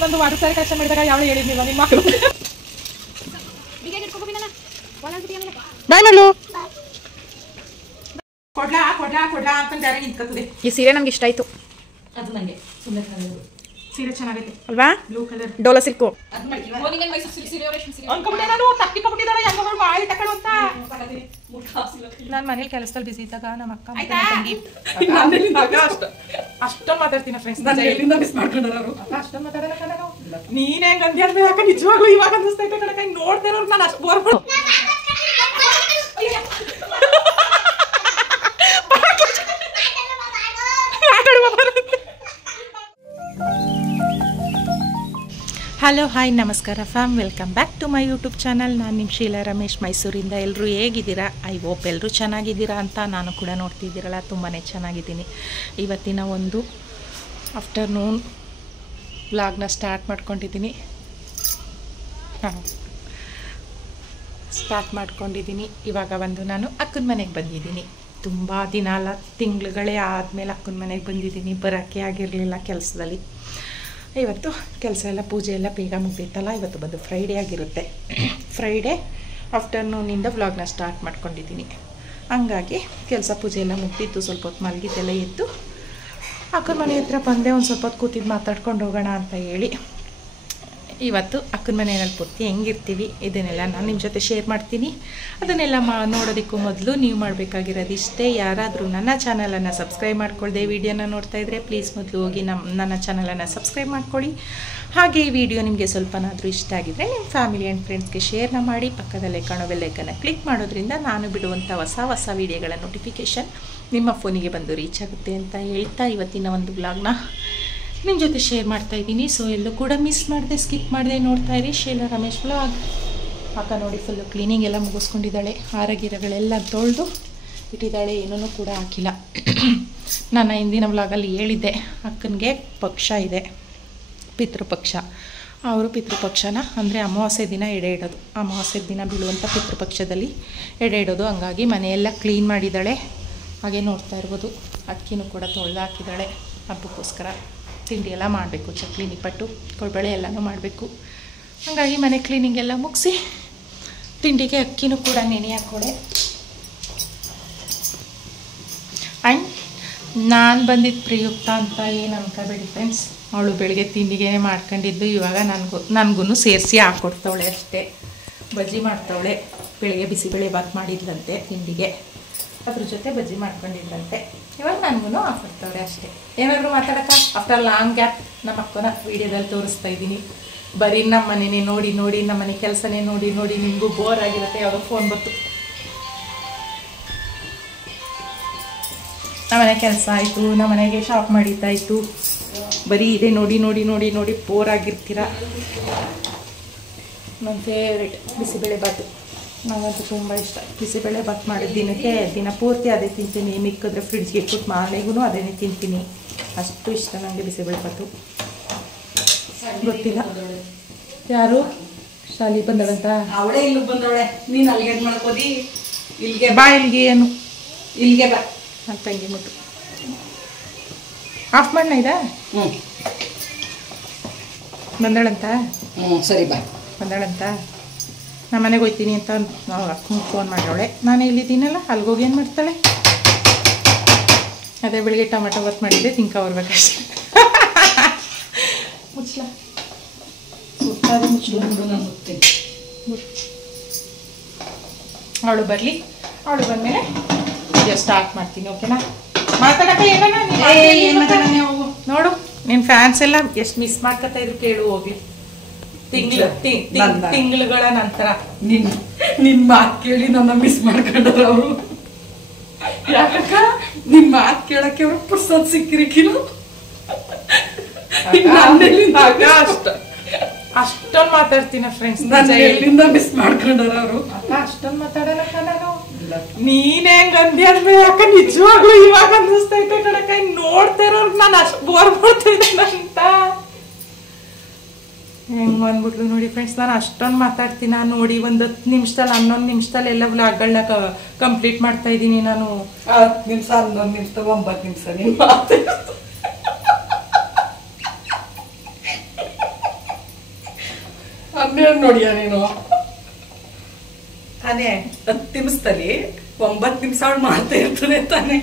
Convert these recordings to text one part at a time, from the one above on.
ನಂದು ವಾಟರ್ ಸಾರಿ ಕಷ್ಟ ಮಾಡಿದಾಗ ಯಾವ ಹೇಳಿರ್ಲಿಲ್ಲ ನಿಮ್ಮ ಮಕ್ಕಳು ಕೊಡ್ಲಾ ಕೊಡ್ಲಾ ಕೊಡ್ಲಾ ಅಂತ ಬೇರೆ ನಿಂತ್ಕೊತದೆ. ಈ ಸೀರೆ ನಮ್ಗೆ ಇಷ್ಟ ಆಯ್ತು. ಅದು ನಂಗೆ ಸೀರೆ ಚೆನ್ನಾಗೈತೆ ಅಲ್ವಾ? ಬ್ಲೂ ಕಲರ್ ಡೋಲೋ ಸಿಲ್ಕು ನಾನು ಮನೇಲಿ ಕೆಲಸದಲ್ಲಿ ಬಿಸಿ ಇದ್ದಾಗ ನಮ್ಮ ಅಕ್ಕ ತಂಗಿ ಅಷ್ಟೊಂದು ಮಾತಾಡ್ತೀನಿ ಫ್ರೆಂಡ್ಸ್. ಅಷ್ಟೊಂದು ಮಾತಾಡಲ್ಲ ನೀನ್ ಹೆಂಗ್ ಅಂದ್ಯ ಅಂದ್ರೆ ಯಾಕೆ ನಿಜವಾಗ್ಲೂ ಇವಾಗ ಅನ್ನಿಸ್ತೈತೆ ಕಣಕ. ನೋಡ್ತಾ ಇರೋರು ನಾನು ಅಷ್ಟು ಬೋರ್ ಹಲೋ ಹಾಯ್ ನಮಸ್ಕಾರ fam, welcome back to my YouTube channel. ನಾನು ನಿಮ್ಮ ಶೀಲಾ ರಮೇಶ್ ಮೈಸೂರಿಂದ. ಎಲ್ಲರೂ ಹೇಗಿದ್ದೀರಾ? ಐ ಹೋಪ್ ಎಲ್ಲರೂ ಚೆನ್ನಾಗಿದ್ದೀರಾ ಅಂತ. ನಾನು ಕೂಡ ನೋಡ್ತಿದ್ದೀರಲ್ಲ ತುಂಬಾ ಚೆನ್ನಾಗಿದ್ದೀನಿ. ಇವತ್ತಿನ ಒಂದು ಆಫ್ಟರ್ನೂನ್ ವ್ಲಾಗ್ನ ಸ್ಟಾರ್ಟ್ ಮಾಡ್ಕೊಂಡಿದ್ದೀನಿ. ಇವಾಗ ಬಂದು ನಾನು ಅಕ್ಕನ ಮನೆಗೆ ಬಂದಿದ್ದೀನಿ. ತುಂಬ ದಿನ ಅಲ್ಲ, ತಿಂಗಳುಗಳೇ ಆದಮೇಲೆ ಅಕ್ಕನ ಮನೆಗೆ ಬಂದಿದ್ದೀನಿ. ಬರೋಕ್ಕೆ ಆಗಿರಲಿಲ್ಲ ಕೆಲಸದಲ್ಲಿ. ಇವತ್ತು ಕೆಲಸ ಎಲ್ಲ ಪೂಜೆ ಎಲ್ಲ ಬೇಗ ಮುಗಿತಲ್ಲ. ಇವತ್ತು ಬಂದು ಫ್ರೈಡೇ ಆಗಿರುತ್ತೆ. ಫ್ರೈಡೇ ಆಫ್ಟರ್ನೂನಿಂದ ವ್ಲಾಗ್ನ ಸ್ಟಾರ್ಟ್ ಮಾಡ್ಕೊಂಡಿದ್ದೀನಿ. ಹಂಗಾಗಿ ಕೆಲಸ ಪೂಜೆ ಎಲ್ಲ ಮುಗ್ದಿತ್ತು. ಸ್ವಲ್ಪ ಹೊತ್ತು ಮಲಗಿದ್ದೆಲ್ಲ ಎದ್ದು ಅಕ್ಕನ ಮನೆ ಹತ್ರ ಬಂದೆ. ಒಂದು ಸ್ವಲ್ಪ ಹೊತ್ತು ಕೂತಿದ್ದು ಮಾತಾಡ್ಕೊಂಡು ಹೋಗೋಣ ಅಂತ ಹೇಳಿ ಇವತ್ತು ಅಕ್ಕನ ಮನೆಯಲ್ಲಿ ಪೂರ್ತಿ ಹೆಂಗಿರ್ತೀವಿ ಇದನ್ನೆಲ್ಲ ನಾನು ನಿಮ್ಮ ಜೊತೆ ಶೇರ್ ಮಾಡ್ತೀನಿ. ಅದನ್ನೆಲ್ಲ ನೋಡೋದಕ್ಕೂ ಮೊದಲು ನೀವು ಮಾಡಬೇಕಾಗಿರೋದು ಇಷ್ಟೇ. ಯಾರಾದರೂ ನನ್ನ ಚಾನಲನ್ನು ಸಬ್ಸ್ಕ್ರೈಬ್ ಮಾಡ್ಕೊಳ್ಳದೆ ವಿಡಿಯೋನ ನೋಡ್ತಾ ಇದ್ದರೆ ಪ್ಲೀಸ್ ಮೊದಲು ಹೋಗಿ ನನ್ನ ಚಾನಲನ್ನು ಸಬ್ಸ್ಕ್ರೈಬ್ ಮಾಡ್ಕೊಳ್ಳಿ. ಹಾಗೆ ಈ ವಿಡಿಯೋ ನಿಮಗೆ ಸ್ವಲ್ಪನಾದರೂ ಇಷ್ಟ ಆಗಿದ್ದರೆ ನಿಮ್ಮ ಫ್ಯಾಮಿಲಿ ಆ್ಯಂಡ್ ಫ್ರೆಂಡ್ಸ್ಗೆ ಶೇರ್ನ ಮಾಡಿ. ಪಕ್ಕದಲ್ಲೇ ಕಾಣೋ ಬೆಲ್ ಐಕನ್ನ ಕ್ಲಿಕ್ ಮಾಡೋದ್ರಿಂದ ನಾನು ಬಿಡುವಂಥ ಹೊಸ ವಿಡಿಯೋಗಳ ನೋಟಿಫಿಕೇಷನ್ ನಿಮ್ಮ ಫೋನಿಗೆ ಬಂದು ರೀಚ್ ಆಗುತ್ತೆ ಅಂತ ಹೇಳ್ತಾ ಇವತ್ತಿನ ಒಂದು ವ್ಲಾಗ್ನ ನಿಮ್ಮ ಜೊತೆ ಶೇರ್ ಮಾಡ್ತಾಯಿದ್ದೀನಿ. ಸೊ ಎಲ್ಲೂ ಕೂಡ ಮಿಸ್ ಮಾಡಿದೆ, ಸ್ಕಿಪ್ ಮಾಡಿದೆ ನೋಡ್ತಾ ಇರಿ ಶೀಲಾ ರಮೇಶ್ ವ್ಲಾಗ್. ಅಕ್ಕ ನೋಡಿ ಫುಲ್ಲು ಕ್ಲೀನಿಂಗ್ ಎಲ್ಲ ಮುಗಿಸ್ಕೊಂಡಿದ್ದಾಳೆ. ಆರೋಗ್ಯಗಳೆಲ್ಲ ತೊಳೆದು ಇಟ್ಟಿದ್ದಾಳೆ, ಏನೂ ಕೂಡ ಹಾಕಿಲ್ಲ. ನಾನು ಹಿಂದಿನ ವ್ಲಾಗಲ್ಲಿ ಹೇಳಿದ್ದೆ ಅಕ್ಕನಿಗೆ ಪಕ್ಷ ಇದೆ, ಪಿತೃಪಕ್ಷ. ಅವರು ಪಿತೃಪಕ್ಷನ ಅಂದರೆ ಅಮಾವಾಸ್ಯೆ ದಿನ ಎಡೆ ಇಡೋದು. ಅಮಾವಾಸ್ಯೆ ದಿನ ಬೀಳುವಂಥ ಪಿತೃಪಕ್ಷದಲ್ಲಿ ಎಡೆ ಇಡೋದು. ಹಂಗಾಗಿ ಮನೆಯೆಲ್ಲ ಕ್ಲೀನ್ ಮಾಡಿದ್ದಾಳೆ. ಹಾಗೆ ನೋಡ್ತಾ ಇರ್ಬೋದು ಅಕ್ಕಿನೂ ಕೂಡ ತೊಳೆದು ಹಾಕಿದ್ದಾಳೆ. ಹಬ್ಬಕ್ಕೋಸ್ಕರ ತಿಂಡಿ ಎಲ್ಲ ಮಾಡಬೇಕು, ಚಕ್ಲಿ ನಿಪ್ಪಟ್ಟು ಕೊಳ್ಬಳೆ ಎಲ್ಲನೂ ಮಾಡಬೇಕು. ಹಾಗಾಗಿ ಮನೆ ಕ್ಲೀನಿಂಗ್ ಎಲ್ಲ ಮುಗಿಸಿ ತಿಂಡಿಗೆ ಅಕ್ಕಿನೂ ಕೂಡ ನೆನೆ ಹಾಕ್ಕೊಳೆ. ಆ್ಯಂಡ್ ನಾನು ಬಂದಿದ್ದು ಪ್ರಯುಕ್ತ ಅಂತ ಏನು ಅನ್ಕೋಬೇಡಿ ಫ್ರೆಂಡ್ಸ್. ಅವಳು ಬೆಳಗ್ಗೆ ತಿಂಡಿಗೆ ಮಾಡ್ಕೊಂಡಿದ್ದು ಇವಾಗ ನನಗೂ ಸೇರಿಸಿ ಹಾಕ್ಕೊಡ್ತಾವಳೆ ಅಷ್ಟೇ. ಬಜ್ಜಿ ಮಾಡ್ತಾವಳೆ. ಬೆಳಗ್ಗೆ ಬಿಸಿಬೇಳೆ ಬಾತ್ ಮಾಡಿದ್ಲಂತೆ ತಿಂಡಿಗೆ, ಅದ್ರ ಜೊತೆ ಬಜ್ಜಿ ಮಾಡ್ಕೊಂಡಿದ್ರಂತೆ. ಇವಾಗ ನನಗೂ ಹಾಕ್ಕೊಡ್ತಾವ್ರೆ ಅಷ್ಟೇ. ಏನಾದರೂ ಮಾತಾಡೋಕ್ಕ ಆಫ್ಟರ್ ಲಾಂಗ್ ಗ್ಯಾಪ್ ನಮ್ಮ ಅಕ್ಕನ ವೀಡಿಯೋದಲ್ಲಿ ತೋರಿಸ್ತಾ ಇದ್ದೀನಿ. ಬರೀ ನಮ್ಮ ಮನೆಯೇ ನೋಡಿ ನಮ್ಮ ಮನೆ ಕೆಲಸನೇ ನೋಡಿ ನಿಮಗೂ ಬೋರ್ ಆಗಿರುತ್ತೆ. ಯಾವುದೋ ಫೋನ್ ಬಂತು, ನಮ್ಮನೆ ಕೆಲಸ ಆಯಿತು, ನಮ್ಮನೆಗೆ ಶಾಪ್ ಮಾಡಿದ್ದಾಯಿತು, ಬರೀ ಇದೆ ನೋಡಿ ಬೋರ್ ಆಗಿರ್ತೀರ. ನನ್ನ ಫೇವ್ರೇಟ್ ಬಿಸಿಬೇಳೆ ಬಾತು. ನನಗಂತೂ ತುಂಬ ಇಷ್ಟ. ಬಿಸಿಬೇಳೆ ಬಾತ್ ಮಾಡಿದ ದಿನಕ್ಕೆ ದಿನ ಪೂರ್ತಿ ಅದೇ ತಿಂತೀನಿ. ಮಿಕ್ಕಿದ್ರೆ ಫ್ರಿಡ್ಜ್ಗೆ ಇಟ್ಬಿಟ್ಟು ಮಾರನೆಗೂ ಅದೇ ತಿಂತೀನಿ. ಅಷ್ಟು ಇಷ್ಟ ನನಗೆ ಬಿಸಿಬೇಳೆ ಬಾತು. ಗೊತ್ತಿಲ್ಲ ಯಾರು ಶಾಲಿ ಬಂದಳಂತ. ಅವಳೇ ಇಲ್ಲಿಗೆ ಬಂದವಳೆ. ನೀನು ಅಲ್ಲಿಗೆ ಮಾಡ್ಕೋದಿ, ಇಲ್ಲಿಗೆ ಬಾ. ಇಲ್ಲಿಗೆ ಏನು ಇಲ್ಲಿಗೆ ಬಾ ಅಂತ ಹಂಗೆ ಮುಟ್ಟು ಆಫ್ ಮಾಡಣ ಇದ. ಬಂದಳಂತ. ಸರಿ ಬಾ. ಬಂದಳಂತ. ನಮ್ಮ ಮನೆಗೆ ಹೋಗ್ತೀನಿ ಅಂತ ನಾವು ಅಕ್ಕಂಗೆ ಫೋನ್ ಮಾಡೋಳೆ. ನಾನು ಇಲ್ಲಿದ್ದೀನಲ್ಲ, ಅಲ್ಲಿಗೋಗಿ ಏನು ಮಾಡ್ತಾಳೆ? ಅದೇ ಬೆಳಿಗ್ಗೆ ಟೊಮೆಟೊ ಬಾತ್ ಮಾಡಿದ್ದೆ, ತಿನ್ಕ ಬರ್ಬೇಕಷ್ಟೆ. ಮುಚ್ಚಲ ಅವಳು ಬರಲಿ. ಅವಳು ಬಂದಮೇಲೆ ವಿಡಿಯೋ ಸ್ಟಾರ್ಟ್ ಮಾಡ್ತೀನಿ. ಓಕೆನಾ? ಮಾತಾಡಕ್ಕೆ ಏನೋ ನೋಡು. ನಿನ್ನ ಫ್ಯಾನ್ಸ್ ಎಲ್ಲ ಎಷ್ಟು ಮಿಸ್ ಮಾಡ್ಕೊತಾ ಇದ್ರು ಕೇಳು ಹೋಗಿ. ತಿಂಗಳುಗಳ ನಂತರ ನಿನ್ ಮಾತು ಕೇಳಿ ನನ್ನ ಮಿಸ್ ಮಾಡ್ಕೊಂಡ್ರ ಅವರು. ಯಾಕಕ್ಕ ನಿನ್ ಮಾತು ಕೇಳಕ್ಕೆ ಅವ್ರು ಪುರ್ಸತ್ ಸಿಕ್ಕಿರಕಿಲ್ಲ. ಅಷ್ಟೊಂದು ಮಾತಾಡ್ತೀನ ಫ್ರೆಂಡ್ಸ್. ಎಲ್ಲಿಂದ ಮಿಸ್ ಮಾಡ್ಕೊಂಡಾರ ಅವರು. ಅಷ್ಟೊಂದು ಮಾತಾಡಲಕ್ಕ ನಾನು. ನೀನ್ ಹೆಂಗ್ ಅಂದಿ ಅಂದ್ರೆ ಯಾಕ ನಿಜವಾಗ್ಲೂ ಇವಾಗ ಅನ್ನಿಸ್ತೈತೆ ಕಣಕ. ನೋಡ್ತಾ ಇರೋರ್ಗ್ ನಾನು ಅಷ್ಟು ಬೋರ್ ಮಾಡ್ತಾ ಇದ್ದೇನೆ ಅಂತ. ಹೆಂಗೆ ಅಂದ್ಬಿಟ್ಲು ನೋಡಿ ಫ್ರೆಂಡ್ಸ್. ನಾನು ಅಷ್ಟೊಂದು ಮಾತಾಡ್ತೀನಿ. ನಾನು ನೋಡಿ 10 ನಿಮಿಷದಲ್ಲಿ 11 ನಿಮಿಷದಲ್ಲಿ ಎಲ್ಲ ವ್ಲಾಗ್ಗಳನ್ನ ಕಂಪ್ಲೀಟ್ ಮಾಡ್ತಾ ಇದ್ದೀನಿ ನಾನು. 10 ನಿಮಿಷ 11 ನಿಮಿಷ 9 ನಿಮಿಷ ನಿಮ್ಮ ತಮ್ಮನೇಳು ನೋಡಿಯ ನೀನು ತಾನೇ 10 ನಿಮಿಷದಲ್ಲಿ 9 ನಿಮಿಷ ಅವಳು ಮಾಡ್ತಾ ಇರ್ತದೆ ತಾನೇ.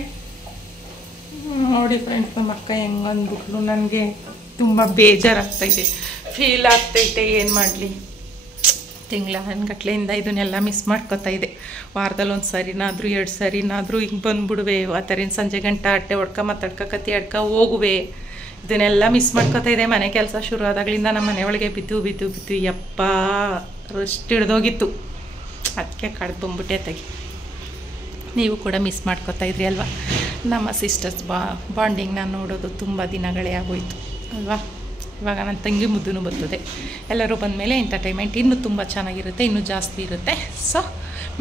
ನೋಡಿ ಫ್ರೆಂಡ್ಸ್, ನಮ್ಮ ಅಕ್ಕ ಹೆಂಗಂದ್ಬಿಟ್ಲು. ನನಗೆ ತುಂಬ ಬೇಜಾರಾಗ್ತೈತೆ, ಫೀಲ್ ಆಗ್ತೈತೆ. ಏನು ಮಾಡಲಿ, ತಿಂಗಳಗಟ್ಲೆಯಿಂದ ಇದನ್ನೆಲ್ಲ ಮಿಸ್ ಮಾಡ್ಕೊತಾ ಇದೆ. ವಾರದಲ್ಲಿ 1 ಸರಿನಾದರೂ 2 ಸರಿನಾದರೂ ಹಿಂಗೆ ಬಂದ್ಬಿಡುವೆ. ಆ ಥರ ಸಂಜೆ ಗಂಟೆ ಅಟ್ಟೆ ಹೊಡ್ಕ ಮಾತಾಡ್ಕ ಹೋಗುವೆ. ಇದನ್ನೆಲ್ಲ ಮಿಸ್ ಮಾಡ್ಕೊತಾ ಇದೆ. ಮನೆ ಕೆಲಸ ಶುರು ಆದಾಗಲಿಂದ ನಮ್ಮ ಮನೆ ಒಳಗೆ ಬಿದ್ದು ಯಪ್ಪ ರಸ್ಟ್ ಹಿಡ್ದೋಗಿತ್ತು. ಅದಕ್ಕೆ ಕಳೆದು ಬಂದ್ಬಿಟ್ಟೆ ತೆಗಿ. ನೀವು ಕೂಡ ಮಿಸ್ ಮಾಡ್ಕೊತಾ ಇದ್ರಿ ಅಲ್ವಾ? ನಮ್ಮ ಸಿಸ್ಟರ್ಸ್ ಬಾಂಡಿಂಗ್ನ ನೋಡೋದು ತುಂಬ ದಿನಗಳೇ ಆಗೋಯ್ತು ಅಲ್ವಾ? ಇವಾಗ ನನ್ನ ತಂಗಿ ಮುದ್ದೂ ಬರ್ತದೆ. ಎಲ್ಲರೂ ಬಂದಮೇಲೆ ಎಂಟರ್ಟೈನ್ಮೆಂಟ್ ಇನ್ನೂ ತುಂಬ ಚೆನ್ನಾಗಿರುತ್ತೆ, ಇನ್ನೂ ಜಾಸ್ತಿ ಇರುತ್ತೆ. ಸೊ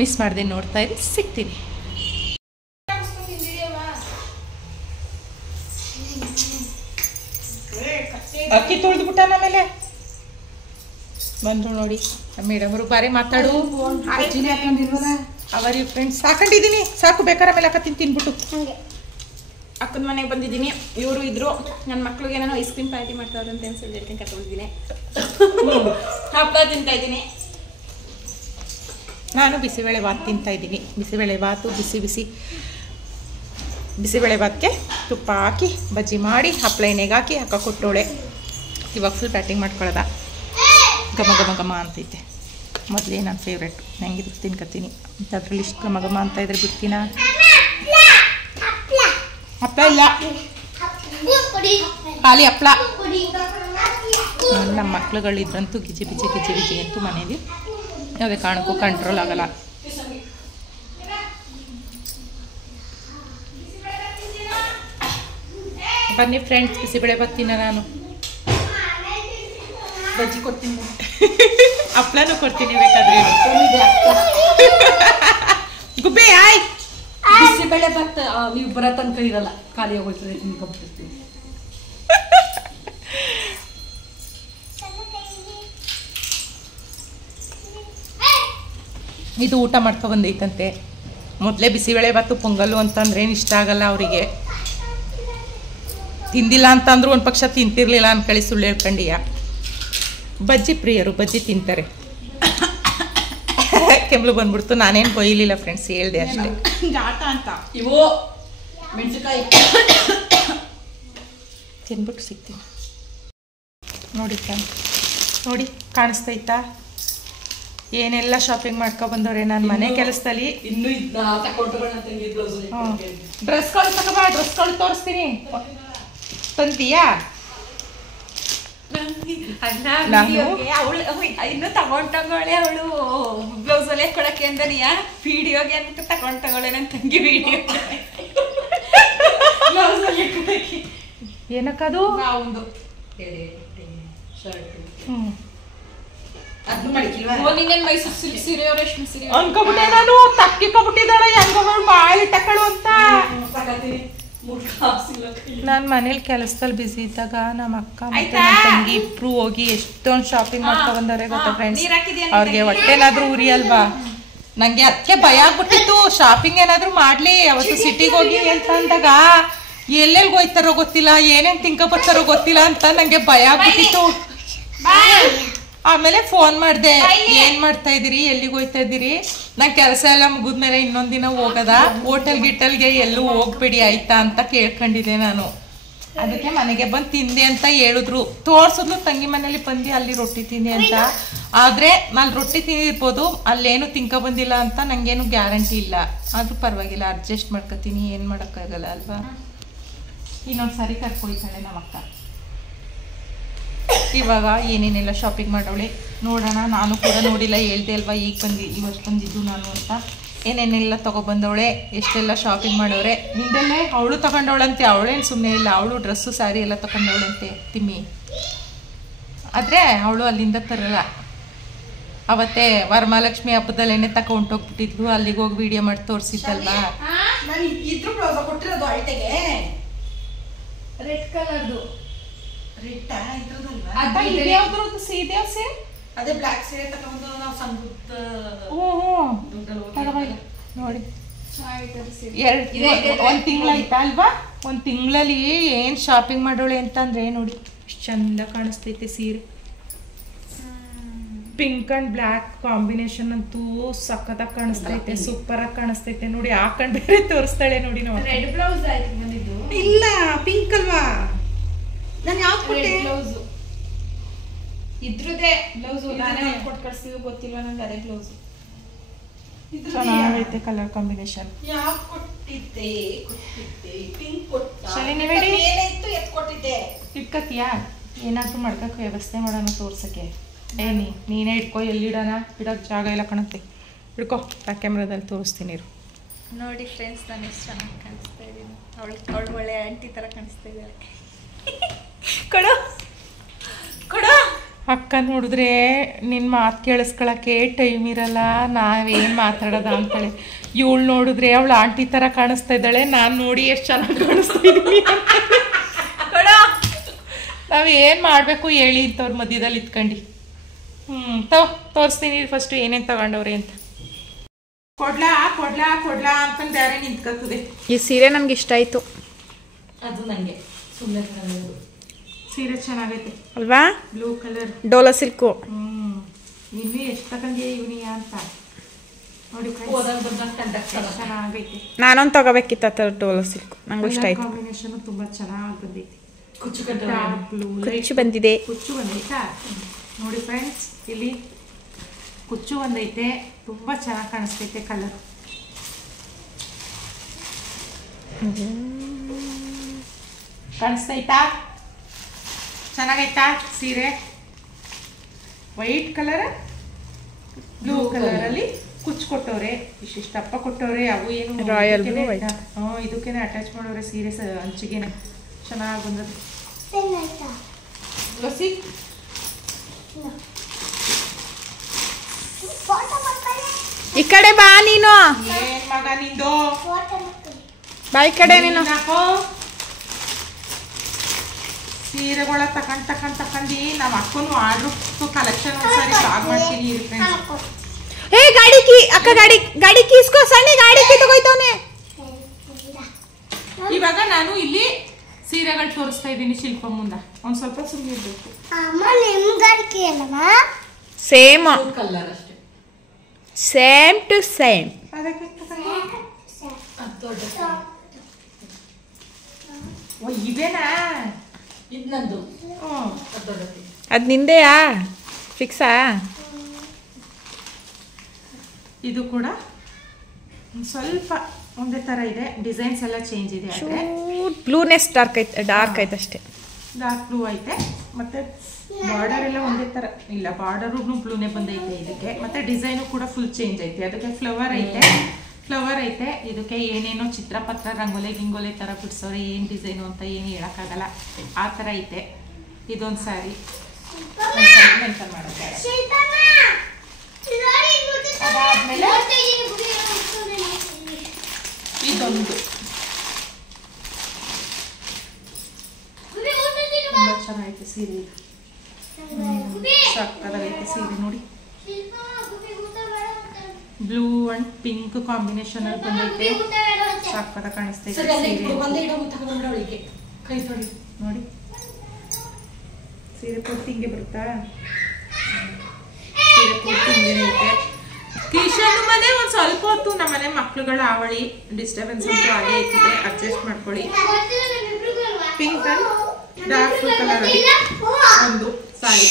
ಮಿಸ್ ಮಾಡದೆ ನೋಡ್ತಾ ಇರಿ. ಸಿಗ್ತೀನಿ. ಅಕ್ಕಿ ತೊಳೆದ್ಬಿಟ್ಟ ಆಮೇಲೆ ಬಂದರು ನೋಡಿ ಮೇಡಮರು. ಬಾರಿ ಮಾತಾಡು. ಅವರಿ ಫ್ರೆಂಡ್ಸ್ ಹಾಕೊಂಡಿದ್ದೀನಿ, ಸಾಕು. ಬೇಕಾರೆ ಆಮೇಲೆ ಅಕ್ಕ ತಿನ್ಬಿಟ್ಟು ಅಕ್ಕನ ಮನೆಗೆ ಬಂದಿದ್ದೀನಿ. ಇವರು ಇದ್ರು, ನನ್ನ ಮಕ್ಳಿಗೆ ಏನೋ ಐಸ್ ಕ್ರೀಮ್ ಪಾರ್ಟಿ ಮಾಡ್ತಾವ್ರೆ ಅಂತ ಹೇಳ್ತೀನಿ ಕರ್ಕೊಂಡಿದ್ದೀನಿ. ಹಪ್ಪಳ ತಿಂತಾ ಇದ್ದೀನಿ. ನಾನು ಬಿಸಿಬೇಳೆ ಭಾತ್ ತಿಂತಾ ಇದ್ದೀನಿ. ಬಿಸಿಬೇಳೆ ಭಾತು ಬಿಸಿಬೇಳೆ ಭಾತ್ಗೆ ತುಪ್ಪ ಹಾಕಿ ಬಜ್ಜಿ ಮಾಡಿ ಹಪ್ಪಳ ಎಣ್ಣೆಗೆ ಹಾಕಿ ಕೊಟ್ಟೋಳೆ. ಇವಾಗ ಫುಲ್ ಪ್ಯಾಟಿಂಗ್ ಮಾಡ್ಕೊಳ್ಳೋದ. ಘಮ ಅಂತೈತೆ. ಮೊದಲೇ ನನ್ನ ಫೇವ್ರೆಟ್. ಹೆಂಗಿದ್ರು ತಿನ್ಕೊತೀನಿ. ಮತ್ತು ಅದ್ರಲ್ಲಿ ಇಷ್ಟು ಘಮ ಅಂತ ಇದ್ರೆ ಬಿಡ್ತೀನ. ಹಪ್ಪಳ ಇಲ್ಲ, ಖಾಲಿ ಹಪ್ಪಳ. ನಮ್ಮ ಮಕ್ಳುಗಳಿದ್ರಂತೂ ಗಿಜಿ ಅಂತೂ ಮನೇಲಿ ಯಾವುದೇ ಕಾರಣಕ್ಕೂ ಕಂಟ್ರೋಲ್ ಆಗಲ್ಲ. ಬನ್ನಿ ಫ್ರೆಂಡ್ಸ್, ಬಿಸಿಬೇಳೆ ಬರ್ತೀನ. ನಾನು ಬಜ್ಜಿ ಕೊಡ್ತೀನಿ, ಹಪ್ಳನೂ ಕೊಡ್ತೀನಿ ಬೇಕಾದ್ರೆ. ಗುಬ್ಬೆ ಆಯ್ ಬಿಸಿಬೇಳೆ ಭಾತ್ ನೀವು ಬರೋ ತನಕ ಇರಲ್ಲ, ಖಾಲಿ ಹೋಗ್ತದೆ. ತಿನ್ಕೊಬಿಡ್ತೀವಿ. ಇದು ಊಟ ಮಾಡ್ಕೊಬಂದೈತಂತೆ. ಮೊದಲೇ ಬಿಸಿಬೇಳೆ ಭಾತು ಪೊಂಗಲ್ಲು ಅಂತಂದ್ರೆ ಏನು ಇಷ್ಟ ಆಗಲ್ಲ ಅವರಿಗೆ. ತಿಂದಿಲ್ಲ ಅಂತಂದ್ರು ಒಂದು ಪಕ್ಷ ತಿಂತಿರ್ಲಿಲ್ಲ ಅನ್ಕಳಿ, ಸುಳ್ಳು ಹೇಳ್ಕೊಂಡಿಯ. ಬಜ್ಜಿ ಪ್ರಿಯರು, ಬಜ್ಜಿ ತಿಂತಾರೆ. ಕೆಮ್ಲು ಬಂದ್ಬಿಡ್ತು. ನಾನೇನು ಕೊಯ್ಲಿಲ್ಲ ಫ್ರೆಂಡ್ಸ್, ಹೇಳ್ದೆ ಅಷ್ಟೇ. ಆಟ ಅಂತ ಇವು ಮೆಣಸಿನ್ಕಾಯಿ ತಿನ್ಬಿಟ್ಟು ಸಿಗ್ತೀನಿ. ನೋಡಿ ಫ್ರೆಂಡ್, ನೋಡಿ ಕಾಣಿಸ್ತೈತಾ ಏನೆಲ್ಲ ಶಾಪಿಂಗ್ ಮಾಡ್ಕೊಬಂದವ್ರೆ ನಾನು ಮನೆ ಕೆಲಸದಲ್ಲಿ. ಇನ್ನೂ ಇದನ್ನ ತಗೊಂಡ್ರೆ ತಂಗಿ ಬ್ಲೌಸ್ ಡ್ರೆಸ್ಗಳು ತಗೋಬಾ, ಡ್ರೆಸ್ಗಳು ತೋರಿಸ್ತೀನಿ. ತಂದಿಯಾ? ಅವಳು ಇನ್ನು ತಗೊಂಡೋಳೆ. ಅವಳು ಬ್ಲೌಸ್ ಅಲ್ಲೇ ಕೊಡಕ್ಕೆ ಅಂದನಿಯಾ ವಿಡಿಯೋಗೆ ಅಂತ ತಗೊಂಡೋಳೆ ನನ್ನ ತಂಗಿ. ವಿಡಿಯೋ ಬ್ಲೌಸ್ ಅಲ್ಲೇ ಕೊಡಕ್ಕೆ ಏನಕ್ಕದು? ಒಂದು ಶರ್ಟ್ ನಿನ್ನೆ ಮೈಸೂರು ಸಿಲ್ಕ್ ಸೀರೆ, ರೇಷ್ಮೆ ಸೀರೆ ಅನ್ಕೊಬಿಟ್ಟೆ ನಾನು. ತಕ್ಕಿಕೊಬಿಟ್ಟಿದ್ದಾಳೆ ಹೆಂಗ ಮಾಡಿ ತಕ್ಕಳು ಅಂತ. ನಾನು ಮನೇಲಿ ಕೆಲಸದಲ್ಲಿ ಬಿಸಿ ಇದ್ದಾಗ ನಮ್ಮ ಅಕ್ಕ ಮತ್ತೆ ನನ್ನ ತಂಗಿ ಇಬ್ರು ಹೋಗಿ ಎಷ್ಟೊಂದು ಶಾಪಿಂಗ್ ಮಾಡ್ಕೊಂಡ್ಬಂದವ್ರೆ ಗೊತ್ತಾ ಫ್ರೆಂಡ್ಸ್. ಅವ್ರಿಗೆ ಹೊಟ್ಟೆನಾದ್ರೂ ಉರಿ ಅಲ್ವಾ? ನಂಗೆ ಅದಕ್ಕೆ ಭಯ ಆಗ್ಬಿಟ್ಟಿತ್ತು, ಶಾಪಿಂಗ್ ಏನಾದ್ರು ಮಾಡ್ಲಿ ಅವತ್ತು ಸಿಟಿಗೆ ಹೋಗಿ ಅಂತ ಅಂದಾಗ ಎಲ್ಲೆಲ್ಗೆ ಹೋಯ್ತಾರೋ ಗೊತ್ತಿಲ್ಲ, ಏನೇನು ತಿನ್ಕೊಬರ್ತಾರೋ ಗೊತ್ತಿಲ್ಲ ಅಂತ ನಂಗೆ ಭಯ ಆಗ್ಬಿಟ್ಟಿತ್ತು. ಆಮೇಲೆ ಫೋನ್ ಮಾಡಿದೆ, ಏನ್ ಮಾಡ್ತಾ ಇದ್ದೀರಿ, ಎಲ್ಲಿಗೆ ಹೋಗ್ತಾ ಇದ್ದೀರಿ? ನಂಗೆ ಕೆಲಸ ಎಲ್ಲ ಮುಗಿದ್ಮೇಲೆ ಇನ್ನೊಂದ್ ದಿನ ಹೋಗದ, ಹೋಟೆಲ್ ಗಿಟಲ್ಗೆ ಎಲ್ಲೂ ಹೋಗ್ಬೇಡಿ ಆಯ್ತಾ ಅಂತ ಕೇಳ್ಕೊಂಡಿದ್ದೆ ನಾನು. ಅದಕ್ಕೆ ಮನೆಗೆ ಬಂದು ತಿಂದೆ ಅಂತ ಹೇಳಿದ್ರು. ತೋರ್ಸಿದ್ಲು ತಂಗಿ ಮನೇಲಿ ಬಂದು ಅಲ್ಲಿ ರೊಟ್ಟಿ ತಿಂದೆ ಅಂತ. ಆದ್ರೆ ನಾನು ರೊಟ್ಟಿ ತಿಂದಿರ್ಬೋದು, ಅಲ್ಲೇನು ತಿನ್ಕೊ ಬಂದಿಲ್ಲ ಅಂತ ನಂಗೇನು ಗ್ಯಾರಂಟಿ ಇಲ್ಲ. ಆದ್ರೂ ಪರವಾಗಿಲ್ಲ, ಅಡ್ಜಸ್ಟ್ ಮಾಡ್ಕೊತೀನಿ, ಏನ್ ಮಾಡೋಕ್ಕಾಗಲ್ಲ ಅಲ್ವಾ? ಇನ್ನೊಂದ್ಸಾರಿ ಕರ್ಕೊಯ್ತಾಳೆ ನಮ್ಮ ಅಕ್ಕ. ಇವಾಗ ಏನೇನೆಲ್ಲ ಶಾಪಿಂಗ್ ಮಾಡೋಳೆ ನೋಡೋಣ. ನಾನು ಕೂಡ ನೋಡಿಲ್ಲ, ಹೇಳ್ದೆ ಅಲ್ವಾ ಇವತ್ತು ಬಂದಿದ್ದು ನಾನು ಅಂತ. ಏನೇನೆಲ್ಲ ತಗೊಬಂದವಳೆ, ಎಷ್ಟೆಲ್ಲ ಶಾಪಿಂಗ್ ಮಾಡೋರೆ. ಹಿಂದೆಲ್ಲೇ ಅವಳು ತಗೊಂಡವಳಂತೆ, ಅವಳೇನು ಸುಮ್ಮನೆ ಇಲ್ಲ, ಅವಳು ಡ್ರೆಸ್ಸು ಸ್ಯಾರಿ ಎಲ್ಲ ತಗೊಂಡವಳಂತೆ ತಿಮ್ಮಿ. ಆದರೆ ಅವಳು ಅಲ್ಲಿಂದ ತರಲ್ಲ. ಅವತ್ತೇ ವರಮಹಾಲಕ್ಷ್ಮಿ ಹಬ್ಬದಲ್ಲೇನೆ ತಗೊಂಡೋಗ್ಬಿಟ್ಟಿದ್ಲು, ಅಲ್ಲಿಗೆ ಹೋಗಿ ವಿಡಿಯೋ ಮಾಡಿ ತೋರಿಸಿದ್ದಲ್ವಾ. ಇದ್ರು ಬ್ಲೌಸ್ ಕೊಟ್ಟಿರೋದು ಅಳತೆಗೆ ರೆಡ್ ಕಲರ್ದು. ಅದೇ ಬ್ಲಾಕ್ ಸೀರೆ ತಗೊಂಡು ನಾವು ಸಂಗೀತ ನೋಡಿ. ಒಂದ್ ತಿಂಗಳಾಯ್ತಾ ಅಲ್ವಾ? ಒಂದ್ ತಿಂಗಳಲ್ಲಿ ಏನ್ ಶಾಪಿಂಗ್ ಮಾಡೋಳೆ ಅಂತಂದ್ರೆ ನೋಡಿ, ಎಷ್ಟು ಚಂದ ಕಾಣಿಸ್ತೈತೆ ಸೀರೆ. ಪಿಂಕ್ ಅಂಡ್ ಬ್ಲ್ಯಾಕ್ ಕಾಂಬಿನೇಷನ್ ಅಂತೂ ಸಖತ್ತಾಗಿ ಕಾಣಿಸ್ತೈತೆ, ಸೂಪರ್ ಆಗಿ ಕಾಣಿಸ್ತೈತೆ ನೋಡಿ. ಹಾಕೊಂಡ್ ಬೇರೆ ತೋರಿಸ್ತಾಳೆ ನೋಡಿ. ನಾವು ರೆಡ್ ಬ್ಲೌಸ್ ಆಯ್ತು ಬಂದಿದ್ದು. ಇಲ್ಲ ಪಿಂಕ್ ಅಲ್ವಾ, ನಾನು ಯಾವ್ದು ಕೊಟ್ಟೆ? ಬ್ಲೌಸ್ ಇದ್ರದೇ ಬ್ಲೌಸ್ ನಾನೇ ಕೊಟ್ಟು ಕಳ್ಸಿದ್ವಿ, ಗೊತ್ತಿಲ್ವಾ ನಂಗೆ ಅದೇ ಬ್ಲೌಸ್. ಚೆನ್ನಾಗೈತೆ ಕಲರ್ ಕಾಂಬಿನೇಷನ್. ಯಾಕೆ ಕೊಟ್ಟಿದ್ದೆ? ಪಿಂಕ್ ಕೊಟ್ಟ. ಶಾಲಿನಿ ಏನಾಯ್ತು ಎತ್ ಕೊಟ್ಟಿದ್ದೆ? ಇಟ್ಕತಿಯಾ? ಏನಾದ್ರೂ ಮಾಡ್ಬೇಕು ವ್ಯವಸ್ಥೆ ಮಾಡೋಣ ತೋರ್ಸಕ್ಕೆ. ನೀನೇ ಇಟ್ಕೋ, ಎಲ್ಲಿಡೋಣ? ಇಡೋಕೆ ಜಾಗ ಇಲ್ಲ ಕಣತ್ತೆ. ಇಟ್ಕೋ, ಬ್ಯಾಕ್ ಕ್ಯಾಮ್ರಾದಲ್ಲಿ ತೋರಿಸ್ತೀನಿ ಇರು. ನೋಡಿ ಫ್ರೆಂಡ್ಸ್, ನಾನು ಎಷ್ಟು ಚೆನ್ನಾಗಿ ಕಾಣಿಸ್ತಾ ಇದ್ದೀನಿ. ಅವಳು ಒಳ್ಳೆ ಆಂಟಿ ಥರ ಕಾಣಿಸ್ತಾ ಇದ್ದಾಳೆ. ಕೊಡು ಕೊಡು. ಅಕ್ಕ ನೋಡಿದ್ರೆ ನಿನ್ನ ಮಾತು ಕೇಳಿಸ್ಕೊಳಕ್ಕೆ ಟೈಮ್ ಇರಲ್ಲ, ನಾವೇನು ಮಾತಾಡೋದ ಅಂತೇಳಿ. ಇವಳು ನೋಡಿದ್ರೆ ಅವಳು ಆಂಟಿ ಥರ ಕಾಣಿಸ್ತಾ ಇದ್ದಾಳೆ, ನಾನು ನೋಡಿ ಎಷ್ಟು ಚೆನ್ನಾಗಿ ಕಾಣಿಸ್ತಾ ಇದ್ದೀನಿ. ನಾವೇನು ಮಾಡಬೇಕು ಹೇಳಿ ಇಂಥವ್ರ ಮಧ್ಯದಲ್ಲಿ ಇತ್ಕೊಂಡು. ತೋರಿಸ್ತೀನಿ ಫಸ್ಟು ಏನೇನು ತಗೊಂಡವ್ರೆ ಅಂತ. ಕೊಡ್ಲಾ ಕೊಡ್ಲಾ ಕೊಡ್ಲಾ ಅಂತಂದು ಬೇರೆ ನಿಂತ್ಕೊತದೆ. ಈ ಸೀರೆ ನಮ್ಗೆ ಇಷ್ಟ ಆಯಿತು. ಅದು ನನಗೆ ಸುಮ್ಮನೆ ಸೀರೆ ಚೆನ್ನಾಗೈತೆ ಅಲ್ವಾ? Blue colour Dolo silk. ಇನ್ನೂ ಎಷ್ಟು ತಗೊಂಡೆ ಇವನಿಯ ಅಂತ ನೋಡಿ. ಚೆನ್ನಾಗೈತೆ. ನಾನೊಂದು ತಗೋಬೇಕಿತ್ತು ಆ ಥರ ಡೋಲೋ ಸಿಲ್ಕು, ನಂಗೂ ಇಷ್ಟ ಆಯ್ತು. ಕಾಂಬಿನೇಷನ್ ತುಂಬಾ ಚೆನ್ನಾಗಿ ಬಂದೈತಿ. ಕುಚ್ಚು ಬಂದಿದೆ. ಕುಚ್ಚು ಬಂದೈತಾ ನೋಡಿ ಫ್ರೆಂಡ್ಸ್, ಇಲ್ಲಿ ಕುಚ್ಚು ಬಂದೈತೆ, ತುಂಬಾ ಚೆನ್ನಾಗಿ ಕಾಣಿಸ್ತೈತೆ ಕಲರ್. ಕಾಣಿಸ್ತೈತಾ? ಚೆನ್ನಾಗೈತಾ ಸೀರೆ? ವೈಟ್ ಕಲರ್ ಬ್ಲೂ ಕಲರ್ ಅಲ್ಲಿ ಕುಚ್ಚು ಕೊಟ್ಟವ್ರೆ, ಇಷ್ಟಪ್ಪ ಕೊಟ್ಟವ್ರೆ. ಅವು ಏನು ರಾಯಲ್ ಬ್ಲೂ ವೈಟ್. ಇದಕ್ಕೇನೆ ಅಟ್ಯಾಚ್ ಮಾಡೋರೆ ಸೀರೆ ಅಂಚಿಗೆನೆ. ಚೆನ್ನಾಗಿ ಬಂದದ್ದು. ಈ ಕಡೆ ಬಾ ನೀನು. ಏನ್ ಮಗ ನಿಂದು? ಬಾ ಈ ಕಡೆ ನೀನು. ಸೀರೆಗಳ ತಕೊಂಡಿ ನಮ್ಮ ಅಕ್ಕನು ಆರ್ಡ್ರು ಕಲೆಕ್ಷನ್ ಒಂದ್ಸರಿ ಬ್ಲಾಗ್ ಮಾಡ್ತೀನಿ ಫ್ರೆಂಡ್ಸ್. ಏ ಗಾಡಿ ಕೀ ಅಕ್ಕ, ಗಾಡಿ ಕೀ ಇಸ್ಕೋ. ಸಣ್ಣ ಗಾಡಿ ಕೀ ತಗೋಯ್ತವನೆ. ಇವಾಗ ನಾನು ಇಲ್ಲಿ ಸೀರೆಗಳು ತೋರಿಸ್ತಾ ಇದ್ದೀನಿ ಶಿಲ್ಪ ಮುಂದ. ಒಂದ್ ಸ್ವಲ್ಪ ಸುಮ್ಮನೆ ಇರ್ಬೇಕು. ಸೇಮ್ ಕಲರ್ ಅಷ್ಟೇ, ಸೇಮ್ ಟು ಸೇಮ್. ಇದೇನಾ ಇದು ನಂದು. ಅದು ನಿಂದೆಯಾ? ಫಿಕ್ಸಾ? ಇದು ಕೂಡ ಸ್ವಲ್ಪ ಒಂದೇ ತರ ಇದೆ, ಡಿಸೈನ್ಸ್ ಎಲ್ಲ ಚೇಂಜ್ ಇದೆ. ಬ್ಲೂನೆಸ್ ಡಾರ್ಕ್ ಐತೆ ಅಷ್ಟೇ. ಡಾರ್ಕ್ ಬ್ಲೂ ಐತೆ, ಮತ್ತೆ ಬಾರ್ಡರ್ ಎಲ್ಲ ಒಂದೇ ತರ ಇಲ್ಲ, ಬಾರ್ಡರು ಬ್ಲೂನೇ ಬಂದೈತೆ ಇದಕ್ಕೆ. ಮತ್ತೆ ಡಿಸೈನು ಕೂಡ ಫುಲ್ ಚೇಂಜ್ ಐತೆ. ಅದಕ್ಕೆ ಫ್ಲವರ್ ಐತೆ. ಇದಕ್ಕೆ ಏನೇನೋ ಚಿತ್ರಪತ್ರ, ರಂಗೋಲೆ ಗಿಂಗೋಲೆ ತರ ಬಿಡ್ಸೋರೆ. ಏನ್ ಡಿಸೈನು ಅಂತ ಏನು ಹೇಳಕ್ಕಾಗಲ್ಲ, ಆ ತರ ಐತೆ. ಇದೊಂದು ಸ್ಯಾರಿ ಮೆನ್ಷನ್ ಮಾಡುತ್ತೆ. ಅದಾದ್ಮೇಲೆ ಇದೊಂದು ತುಂಬಾ ಚೆನ್ನಾಗೈತೆ ಸೀರೆ. ಸಕ್ಕತ್ತಾಗೈತೆ ಸೀರೆ ನೋಡಿ. ಬ್ಲೂ ಅಂಡ್ ಪಿಂಕ್ ಕಾಂಬಿನೇಷನ್ ಅಲ್ಲಿ ಬಂದೈತೆ. ಸಕ್ಕತ್ತಾಗಿ ಕಾಣಿಸ್ತೈತೆ ಸೀರೆ. ಕೈ ತೊಳಿ ನೋಡಿ, ಸೀರೆ ಪೂರ್ತಿ ಹಿಂಗೆ ಬರುತ್ತಾ? ಸೀರೆ ಪೂರ್ತಿ ಹಿಂಗೆ ಐತೆ. ಕಿಶನ್ ಮನೆ ಒಂದ್ ಸ್ವಲ್ಪ ಹೊತ್ತು ನಮ್ಮನೆ ಮಕ್ಳುಗಳ ಆವಳಿ ಡಿಸ್ಟರ್ಬೆನ್ಸ್ ಅಂತೂ ಆಗೇ ಇರ್ತದೆ, ಅಡ್ಜಸ್ಟ್ ಮಾಡ್ಕೊಳ್ಳಿ. Pink and dark blue colour ಅಲ್ಲಿ ಒಂದು ಸಾರಿ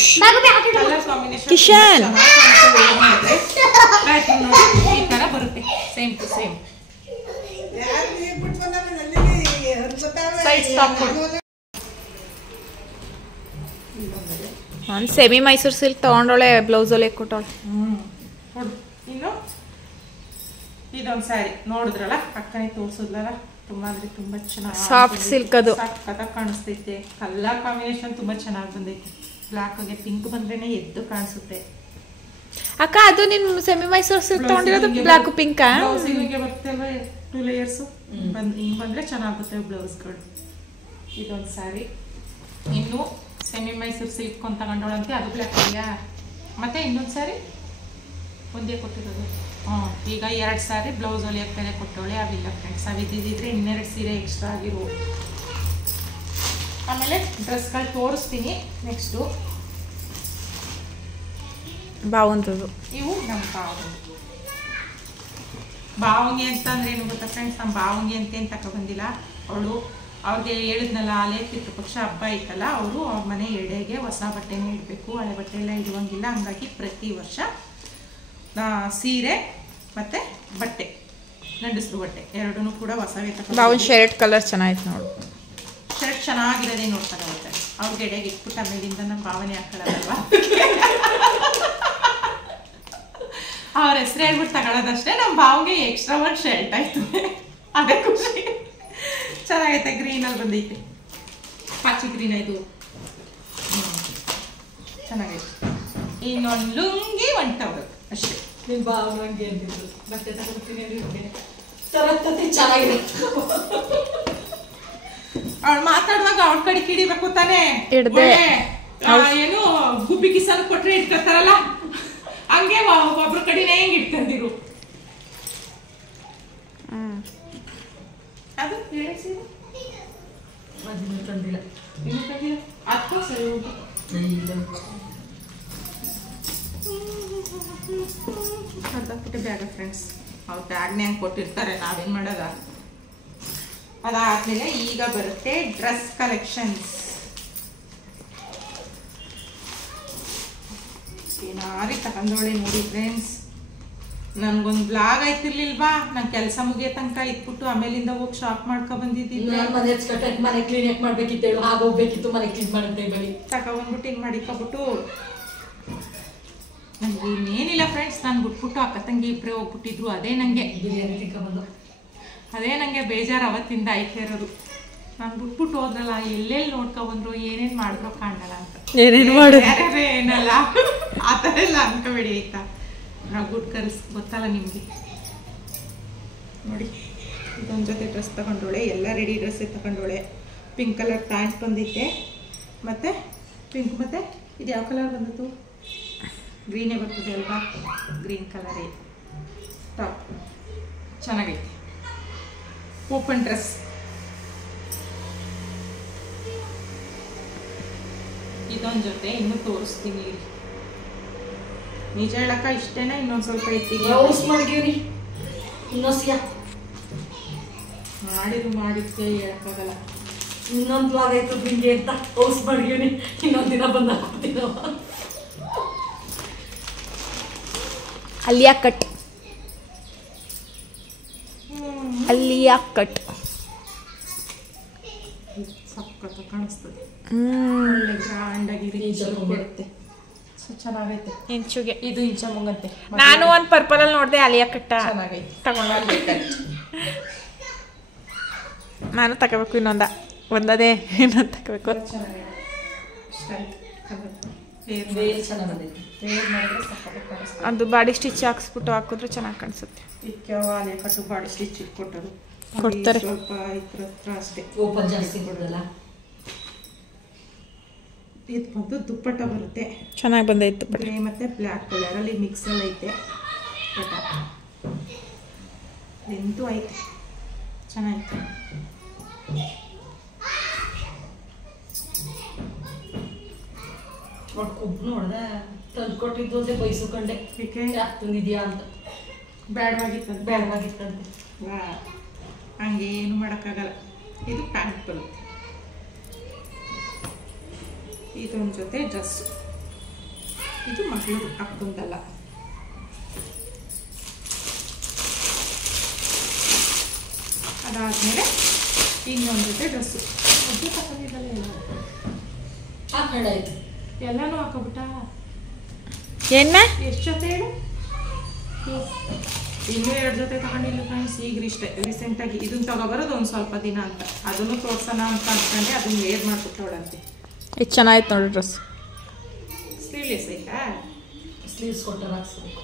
ಕಲರ್ ಕಾಂಬಿನೇಷನ್ ಕಿಶನ್ ಈ ತರ ಬರುತ್ತೆ. Same to same. Side stop ಕೊಡು. ನಾನು ಸೆಮಿ ಮೈಸೂರು ಸಿಲ್ಕ್ ತಗೊಂಡೋಳೆ, ಬ್ಲೌಸ್ ಹೊಲೆ ಕೊಟ್ಟವಳೆ. ಕೊಡು. ಇನ್ನು ಇದೊಂದು ಸ್ಯಾರಿ ನೋಡಿದ್ರಲ್ಲ, ಅಕ್ಕನೇ ತೋರ್ಸಿದ್ಲಲ್ಲ, ತುಂಬಾ ಅಂದ್ರೆ ತುಂಬಾ ಚೆನ್ನಾಗಿ ಸಾಫ್ಟ್ ಸಿಲ್ಕ್ ಅದು ಸಕ್ಕತ್ತಾಗಿ ಕಾಣಿಸ್ತೈತೆ. ಕಲರ್ ಕಾಂಬಿನೇಷನ್ ತುಂಬಾ ಚೆನ್ನಾಗಿ ಬಂದೈತೆ. ಬ್ಲಾಕ್ ಗೆ ಪಿಂಕ್ ಬಂದ್ರೇನೆ ಎದ್ದು ಕಾಣಿಸುತ್ತೆ. ಅಕ್ಕ, ಅದು ನಿನ್ ಸೆಮಿ ಮೈಸೂರು ಸಿಲ್ಕ್ ತಗೊಂಡಿರೋದು ಬ್ಲಾಕ್ ಪಿಂಕ್ ಬ್ಲೌಸಿಗೆ ಬರುತ್ತೆ ಅಲ್ವಾ 2 ಲೇಯರ್ಸ್. ಹಿಂಗ್ ಬಂದ್ರೆ ಚೆನ್ನಾಗುತ್ತೆ ಬ್ಲೌಸ್ಗಳು. ಇದೊಂದು ಸ್ಯಾರಿ. ಇನ್ನು ಸೆಮಿ ಮೈಸೂರು ಸಿಲ್ಕ್ ಅಂತ ತಗೊಂಡೋಳಂತೆ, ಅದು ಬ್ಲಾಕ್ ಇದೆಯಾ? ಮತ್ತೆ ಇನ್ನೊಂದು ಸ್ಯಾರಿ ಒಂದೇ ಕೊಟ್ಟಿರೋದು. ಈಗ 2 ಸ್ಯಾರಿ ಬ್ಲೌಸ್ ಹೊಲಿಯಕ್ಕೆ ಬೇರೆ ಕೊಟ್ಟವಳೆ. ಅವಿಲ್ಲ ಫ್ರೆಂಡ್ಸ್, ಅವಿದ್ದಿದ್ರೆ ಇನ್ನೆರಡು ಸೀರೆ ಎಕ್ಸ್ಟ್ರಾ ಆಗಿರೋ. ಆಮೇಲೆ ಡ್ರೆಸ್ಗಳು ತೋರಿಸ್ತೀನಿ ನೆಕ್ಸ್ಟು. ಬಾವಂತದ್ದು. ಇವು ನಮ್ಮ ಬಾವಂಗಿ ಅಂತ ಅಂದ್ರೆ ಏನು ಗೊತ್ತಾ ಫ್ರೆಂಡ್ಸ್, ನಮ್ಮ ಬಾವಂಗಿ ಅಂತ ಏನು ತಗೊಬಂದಿಲ್ಲ. ಅವ್ರಿಗೆ ಹೇಳಿದ್ನಲ್ಲ, ಅಲ್ಲೇ ಪಿತೃಪಕ್ಷ ಹಬ್ಬ ಐತಲ್ಲ, ಅವರು ಅವ್ರ ಮನೆ ಎಡೆಗೆ ಹೊಸ ಬಟ್ಟೆನೇ ಇಡಬೇಕು, ಹಳೆ ಬಟ್ಟೆ ಎಲ್ಲ ಇಡುವಂಗಿಲ್ಲ. ಹಂಗಾಗಿ ಪ್ರತಿ ವರ್ಷ ಸೀರೆ ಮತ್ತು ಬಟ್ಟೆ, ಗಂಡಸ್ರು ಬಟ್ಟೆ ಎರಡೂ ಕೂಡ ಹೊಸವೇ ತಗೊಂಡು. ಬಾವನ್ ಶರ್ಟ್ ಕಲರ್ ಚೆನ್ನಾಗಿತ್ತು ನೋಡು. ಶರ್ಟ್ ಚೆನ್ನಾಗಿರೋದೇ ನೋಡ್ತಾರೆ ಹೋಗ್ತಾರೆ. ಅವ್ರಿಗೆ ಎಡೆಗೆ ಇಟ್ಬಿಟ್ಟು ಆಮೇಲಿಂದ ನಮ್ಮ ಭಾವನೆ ಹಾಕೊಳ್ಳೋದಲ್ವಾ, ಅವ್ರ ಹೆಸರು ಹೇಳ್ಬಿಟ್ಟು ತಗೊಳ್ಳೋದಷ್ಟೇ. ನಮ್ಮ ಭಾವಗೆ ಎಕ್ಸ್ಟ್ರಾ ಒಂದು ಶರ್ಟ್ ಆಯ್ತು, ಅದೇ ಖುಷಿ. ಚೆನ್ನಾಗೈತೆ, ಗ್ರೀನಲ್ಲಿ ಬಂದೈತೆ, ಪಾಚಿ ಗ್ರೀನ್ ಇದು ಚೆನ್ನಾಗೈತೆ. ಇನ್ನೊಂದು ಲುಂಗಿ ಒಂದು ಟವಲ್ ಅಷ್ಟೇ. ನಿಮ್ಮ ಭಾವನಂಗೆ ಅಂತಿದ್ರು ಬಟ್ಟೆ ತಗೊಳ್ತೀನಿ ತರತ್ತತಿ ಚೆನ್ನಾಗಿರುತ್ತೆ. ಅವ್ಳು ಮಾತಾಡುವಾಗ ಅವ್ಳ ಕಡೆ ಕಿಡಿಬೇಕು ತಾನೆ, ಏನು ಗುಬ್ಬಿ ಕಿಸನ್ ಕೊಟ್ರೆ ಇಟ್ಕೊತಾರಲ್ಲ, ಹಂಗೆ ಒಬ್ರ ಕಡೆನೇ ಹೆಂಗ್ ಇಟ್ಕೊಂಡಿರು. ಅದು ಅದನ್ನು ತಂದಿಲ್ಲ, ಅಥವಾ ಸರಿ ಹೋಗಿ ಕರ್ದಾಕ್ಬಿಟ್ಟೆ ಬ್ಯಾಗ ಫ್ರೆಂಡ್ಸ್. ಅವ್ರು ಬ್ಯಾಗ್ನೇ ಹಂಗೆ ಕೊಟ್ಟಿರ್ತಾರೆ, ನಾವೇನು ಮಾಡೋದ. ಅದಾದ್ಮೇಲೆ ಈಗ ಬರುತ್ತೆ ಡ್ರೆಸ್ ಕಲೆಕ್ಷನ್ಸ್. ಏನಾರಿ ತಗೊಂಡೋಳೆ ನೋಡಿ ಫ್ರೆಂಡ್ಸ್. ನನ್ಗೊಂದು ಬ್ಲಾಗ್ ಆಯ್ತಿರ್ಲಿಲ್ವಾ, ನಂಗೆ ಕೆಲಸ ಮುಗಿಯೋ ತನಕ ಇಟ್ಬಿಟ್ಟು ಆಮೇಲಿಂದ ಹೋಗಿ ಶಾಪ್ ಮಾಡ್ಕೊ ಬಂದಿದ್ದಿದ್ದೆ. ಮನೆ ಹಚ್ಕಟ್ಟೆ ಮನೆ ಕ್ಲೀನ್ ಯಾಕೆ ಮಾಡ್ಬೇಕಿತ್ತು ಹೇಳು, ಆಗೋಗ್ಬೇಕಿತ್ತು ಮನೆ ಕ್ಲೀನ್ ಮಾಡಂತೆ ಬಳಿ ತಗೊಬಂದ್ಬಿಟ್ಟು ಹಿಂಗೆ ಮಾಡಿಕೊಬಿಟ್ಟು. ನನಗೆ ಇನ್ನೇನಿಲ್ಲ ಫ್ರೆಂಡ್ಸ್, ನಾನು ಬಿಟ್ಬಿಟ್ಟು ಅಕ್ಕ ತಂಗಿ ಇಬ್ಬರೇ ಹೋಗ್ಬಿಟ್ಟಿದ್ರು. ಅದೇ ನನಗೆ ಬಿರಿಯಾನಿ ತಿನ್ಕೊಂಡ್ಬಂದು ಅದೇ ನನಗೆ ಬೇಜಾರು ಅವತ್ತಿಂದ ಆಯ್ಕೆ ಇರೋದು. ನಾನು ಬಿಟ್ಬಿಟ್ಟು ಹೋದ್ರಲ್ಲ, ಎಲ್ಲೆಲ್ಲಿ ನೋಡ್ಕೊಬಂದ್ರು, ಏನೇನು ಮಾಡಿದ್ರು ಕಾಣಲ್ಲ ಅಂತ. ಏನಲ್ಲ ಆ ಥರ ಎಲ್ಲ ಅನ್ಕೋಬೇಡಿ ಆಯ್ತಾ. ನಾವು ಗುಡ್ ಕರ್ಸ್ ಗೊತ್ತಲ್ಲ ನಿಮಗೆ. ನೋಡಿ, ಇದೊಂದು ಜೊತೆ ಡ್ರೆಸ್ ತಗೊಂಡೋಳೆ, ಎಲ್ಲ ರೆಡಿ ಡ್ರೆಸ್ಸೇ ತಗೊಂಡೋಳೆ. ಪಿಂಕ್ ಕಲರ್ ಪ್ಯಾಂಟ್ ಬಂದಿತ್ತೆ, ಮತ್ತು ಪಿಂಕ್, ಮತ್ತು ಇದು ಯಾವ ಕಲರ್ ಬಂದಿತ್ತು, ಗ್ರೀನೇ ಬರ್ತದೆ ಅಲ್ವಾ, ಗ್ರೀನ್ ಕಲರೇ ಟಾಪ್. ಚೆನ್ನಾಗೈತೆ, ಓಪನ್ ಡ್ರೆಸ್. ಇದೊಂದು ಜೊತೆ ಇನ್ನೂ ತೋರಿಸ್ತೀನಿ. ನಿಜ ಹೇಳಕ್ಕ ಇಷ್ಟೇನೆ, ಇನ್ನೊಂದು ಸ್ವಲ್ಪ ಇಟ್ಟಿಗೆ ಹೌಸ್ ಮಾಡ್ಗೀವ್ರಿ. ಇನ್ನೊಸಿಯ ಮಾಡಿದ್ಕೆ ಹೇಳಕ್ಕಾಗಲ್ಲ. ಇನ್ನೊಂದು ಬ್ಲಾಗ್ ಆಯ್ತು ನಿಂಗೆ ಅಂತ ಹೌಸ್ ಮಾಡ್ಗೀವ್ರಿ. ಇನ್ನೊಂದು ದಿನ ಬಂದು ಹಾಕ್ಕೊಡ್ತೀನವ. ಅಲ್ಲಿಯ ಕಟ್, ಅಲ್ಲಿಯ ಕಟ್ ಸಕ್ಕತ್ತ ಕಾಣಿಸ್ತದೆ. ಒಳ್ಳೆ ಗ್ರ್ಯಾಂಡ್ ಆಗಿ ಬರುತ್ತೆ. ಚೆನ್ನಾಗೈತೆ. ಇಂಚುಗೆ ಇದು ಇಂಚ ಮುಂಗಂತೆ. ನಾನು ಒಂದು ಪರ್ಪಲ್ ಅಲ್ಲಿ ನೋಡಿದೆ, ಅಲಿಯ ಕಟ್ಟ ಚೆನ್ನಾಗೈತೆ, ತಗೊಂಡ್ಬರ್ಬೇಕು. ನಾನು ತಗೋಬೇಕು, ಒಂದದೇ ಇನ್ನೊಂದು ತಗೋಬೇಕು. ಅದು ಬಾಡಿ ಸ್ಟಿಚ್ ಹಾಕ್ಸ್ಬಿಟ್ಟು ಹಾಕಿದ್ರೆ ಚೆನ್ನಾಗಿ ಕಾಣಿಸುತ್ತೆ. ಕಟ್ಟು ಬಾಡಿ ಸ್ಟಿಚ್ ಕೊಟ್ಟರು ಕೊಡ್ತಾರೆ, ಸ್ವಲ್ಪ ಹತ್ರ ಅಷ್ಟೇ. ಓಪನ್ ಜಾಸ್ತಿ ಕೊಡಲ್ಲ. ಇದು ಬಂದು ದುಪ್ಪಟ್ಟ ಬರುತ್ತೆ, ಚೆನ್ನಾಗಿ ಬಂದೈತೆ. ಗ್ರೇ ಮತ್ತು ಬ್ಲ್ಯಾಕ್ ಕಲರಲ್ಲಿ ಮಿಕ್ಸಲ್ಲಿ ಐತೆ. ಬಟ ನಿಂತು ಐತೆ, ಚೆನ್ನಾಗಿತ್ತು. ಕೊಬ್ಬು ನೋಡ್ದೆ ತಂದು ಕೊಟ್ಟಿದ್ದು ಅಂತ ಬಯಸ್ಕೊಂಡೆ. ಏಕೆ ಯಾಕೆ ತಂದಿದ್ಯಾ ಅಂತ. ಬೇಡವಾಗಿತ್ತಂತೆ. ಹಂಗೆ ಏನು ಮಾಡೋಕ್ಕಾಗಲ್ಲ. ಇದು ಪ್ಯಾಂಟ್ ಬರುತ್ತೆ, ಇದೊಂದು ಜೊತೆ ಡ್ರೆಸ್. ಇದು ಮಗಳು ಹಾಕ್ಕೊಂಡಲ್ಲ. ಅದಾದ್ಮೇಲೆ ಇನ್ನೊಂದು ಜೊತೆ ಡ್ರೆಸ್ಸು. ಅದೇ ತಗೊಂಡಿದ್ದಲ್ಲ, ಹಾಕೊಂಡಾಯ್ತು, ಎಲ್ಲನೂ ಹಾಕೋಬಿಟ್ಟ. ಏನ ಎಷ್ಟು ಜೊತೆ ಹೇಳು? ಇನ್ನೂ 2 ಜೊತೆ ತಗೊಂಡಿಲ್ಲ ಫ್ರೆಂಡ್ಸ್. ಈಗ ರೀಸೆಂಟಾಗಿ ಇದನ್ನ ತಗೊಬರೋದು ಒಂದು ಸ್ವಲ್ಪ ದಿನ ಅಂತ, ಅದನ್ನು ತೋರ್ಸೋಣ ಅಂತ ಅಂದ್ಕೊಂಡೆ. ಅದನ್ನ ವೇರ್ ಮಾಡ್ಬಿಟ್ಟವಳಂತೆ. ಇದು ಚೆನ್ನಾಗಿತ್ತು ನೋಡಿ ಡ್ರೆಸ್. ಸ್ಲೀವ್ಲೆಸ್ ಐತಾ? ಸ್ಲೀವ್ಸ್ ಕೊಟ್ಟಾರ ಹಾಕ್ಸ್ಬೇಕು.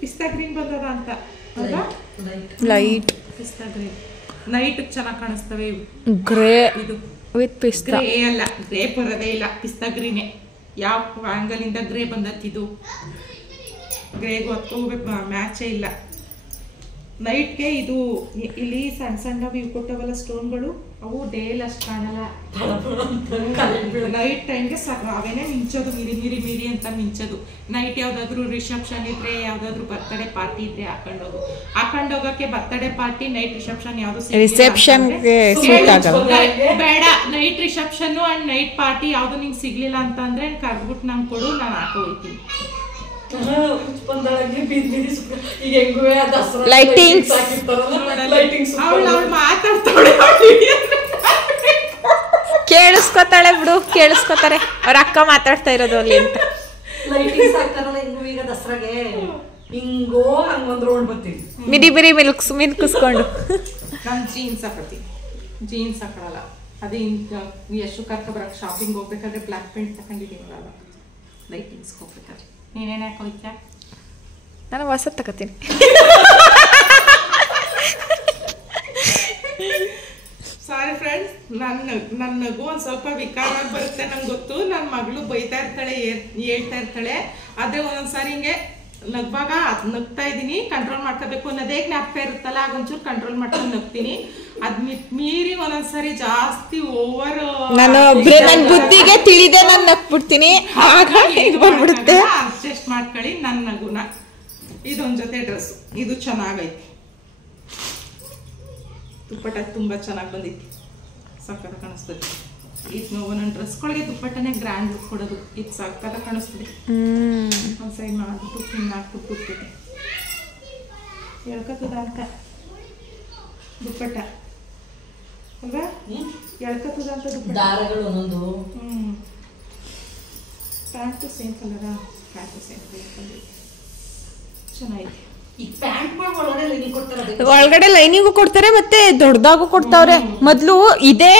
ಪಿಸ್ತಾ ಗ್ರೀನ್ ಬಂದದ ಅಂತ ಲೈಟ್ ಪಿಸ್ತಾ ಗ್ರೀನ್. ನೈಟ್ ಚೆನ್ನಾಗಿ ಕಾಣಿಸ್ತವೆ ಇವು. ಗ್ರೇ ಇದು ವಿತ್ ಪಿಸ್ತಾ. ಗ್ರೇ ಅಲ್ಲ, ಗ್ರೇ ಬರೋದೇ ಇಲ್ಲ, ಪಿಸ್ತಾ ಗ್ರೀನೇ. ಯಾವ ಆ್ಯಂಗಲಿಂದ ಗ್ರೇ ಬಂದತ್ತಿದು, ಗ್ರೇಗೂ ಅದಕ್ಕೂ ಮ್ಯಾಚೇ ಇಲ್ಲ. ನೈಟ್ಗೆ ಇದು ಇಲ್ಲಿ ಸಣ್ಣ ಸಣ್ಣವು ಇವು ಕೊಟ್ಟವಲ್ಲ ಸ್ಟೋನ್ಗಳು, ಅವು ಡೇಲ್ ಅಷ್ಟು ಕಾಣಲ್ಲ. ನೈಟ್ ಟೈಮ್ಗೆ ಅವೇನೇ ಮಿಂಚೋದು, ಮಿರಿ ಅಂತ ಮಿಂಚೋದು. ನೈಟ್ ಯಾವ್ದಾದ್ರು ರಿಸೆಪ್ಷನ್ ಇದ್ರೆ, ಯಾವ್ದಾದ್ರು ಬರ್ತ್ಡೇ ಪಾರ್ಟಿ ಇದ್ರೆ ಹಾಕೊಂಡೋಗಕ್ಕೆ ಬರ್ತ್ಡೇ ಪಾರ್ಟಿ ನೈಟ್ ರಿಸೆಪ್ಷನ್ ಯಾವ್ದು ಬೇಡ. Night reception and night party ಯಾವ್ದು ನಿಂಗೆ ಸಿಗ್ಲಿಲ್ಲ ಅಂತ ಅಂದ್ರೆ ಕರ್ಬಿಟ್ಟು ನಂಗೆ ಕೊಡು, ನಾನು ಹಾಕೋ ಹೋಗ್ತೀನಿ. ಕೇಳಿಸ್ಕೊತಾಳೆ ಬಿಡು, ಕೇಳಿಸ್ಕೊತಾರೆ. ಅವ್ರ ಅಕ್ಕ ಮಾತಾಡ್ತಾ ಇರೋದು ಅಲ್ಲಿ ಅಂತ. ಲೈಟಿಂಗ್ಸ್ ಹಾಕ್ತಾರಲ್ಲ ಹಿಂಗು ಈಗ ದಸರಾಗೆ ಹಿಂಗೋ ಹಂಗೊಂದ್ ರೌಂಡ್ ಬರ್ತೀವಿ. ಮಿರಿ ಮಿಲ್ಕಿಸ್ಕೊಂಡು ನಾನು ಜೀನ್ಸ್ ಹಾಕತ್ತೀನಿ, ಜೀನ್ಸ್ ಹಾಕೊಳ್ಳಲ್ಲ. ಅದೇ ಎಷ್ಟು ಕರ್ಕ ಬರಕ್ಕೆ ಶಾಪಿಂಗ್ ಹೋಗ್ಬೇಕಾದ್ರೆ ಬ್ಲ್ಯಾಕ್ ಪ್ಯಾಂಟ್ ತಗೊಂಡಿದ್ದೀನಲ್ಲ, ಲೈಟಿಂಗ್ಸ್ ಹೋಗ್ಬೇಕಾದ್ರೆ. ನೀನೇನು ಹಾಕೋಯ್ತಾ? ನಾನು ಹೊಸ ತಗೋತೀನಿ. ಸಾರಿ ಫ್ರೆಂಡ್ಸ್, ನನ್ನ ನಗು ಒಂದು ಸ್ವಲ್ಪ ವಿಕಾರವಾಗಿ ಬರುತ್ತೆ ನಂಗೆ ಗೊತ್ತು. ನನ್ನ ಮಗಳು ಬೈತಾ ಇರ್ತಾಳೆ, ಹೇಳ್ತಾ ಇರ್ತಾಳೆ. ಆದರೆ ಒಂದೊಂದ್ಸಾರಿ ಹಿಂಗೆ ನಗ್ವಾಗ ಅದು ನಗ್ತಾ ಇದ್ದೀನಿ, ಕಂಟ್ರೋಲ್ ಮಾಡ್ಕೋಬೇಕು ಅನ್ನೋದೇ ಜ್ಞಾಪಕ ಇರುತ್ತಲ್ಲ, ಆಗೊಂಚೂರು ಕಂಟ್ರೋಲ್ ಮಾಡ್ಕೊಂಡು ನಗ್ತೀನಿ. ಅದ್ ಮೀರಿ ಒಂದೊಂದ್ಸರಿ ಜಾಸ್ತಿ ಓವರ್ ನನ್ನ ಬುದ್ಧಿಗೆ ತಿಳಿದೆ ನಾನು ನಗ್ಬಿಡ್ತೀನಿ, ಆಗ ಇದು ಬಂದ್ಬಿಡುತ್ತೆ. ಅಡ್ಜಸ್ಟ್ ಮಾಡ್ಕೊಳ್ಳಿ ನನ್ನ ನಗುನ. ಇದೊಂದು ಜೊತೆ ಡ್ರೆಸ್, ಇದು ಚೆನ್ನಾಗೈತಿ. ದುಪ್ಪಟ್ಟ ತುಂಬಾ ಚೆನ್ನಾಗಿ ಬಂದಿತ್ತು, ಸಕ್ಕತ್ತ ಕಾಣಿಸ್ತದೆ. ಇದು ಒಂದೊಂದು ಡ್ರೆಸ್ಗಳಿಗೆ ದುಪ್ಪಟ್ಟನೆ ಗ್ರ್ಯಾಂಡ್ ಲುಕ್ ಕೊಡೋದು, ಇದು ಸಕ್ಕತ್ತ ಕಾಣಿಸ್ತದೆ. ಒಂದು ಸೈಡ್ ಮಾಡ್ಬಿಟ್ಟು ಪಿನ್ ಹಾಕ್ಬಿಟ್ಟು ಕೂತ್ಬಿಟ್ಟೆ. ಎಳ್ಕತ್ತದ ಅಂತ ದುಪ್ಪಟ್ಟ ಅಲ್ವಾ? ಎಳ್ಕತ್ತದ ಅಂತ ದುಪ್ಪಟ್ಟ. ದಾರಗಳು ಒಂದೊಂದು. ಪ್ಯಾಂಟು ಸೇಮ್ ಕಲರಾ? ಪ್ಯಾಂಟು ಸೇಮ್ ಕಲರ್ ಚೆನ್ನಾಗಿದೆ. ಒಳಗಡೆ ಲೈನಿಂಗು ಕೊಡ್ತಾರೆ, ಮತ್ತೆ ದೊಡ್ಡದಾಗೂ ಕೊಡ್ತಾವ್ರೆ. ಮೊದ್ಲು ಇದೇ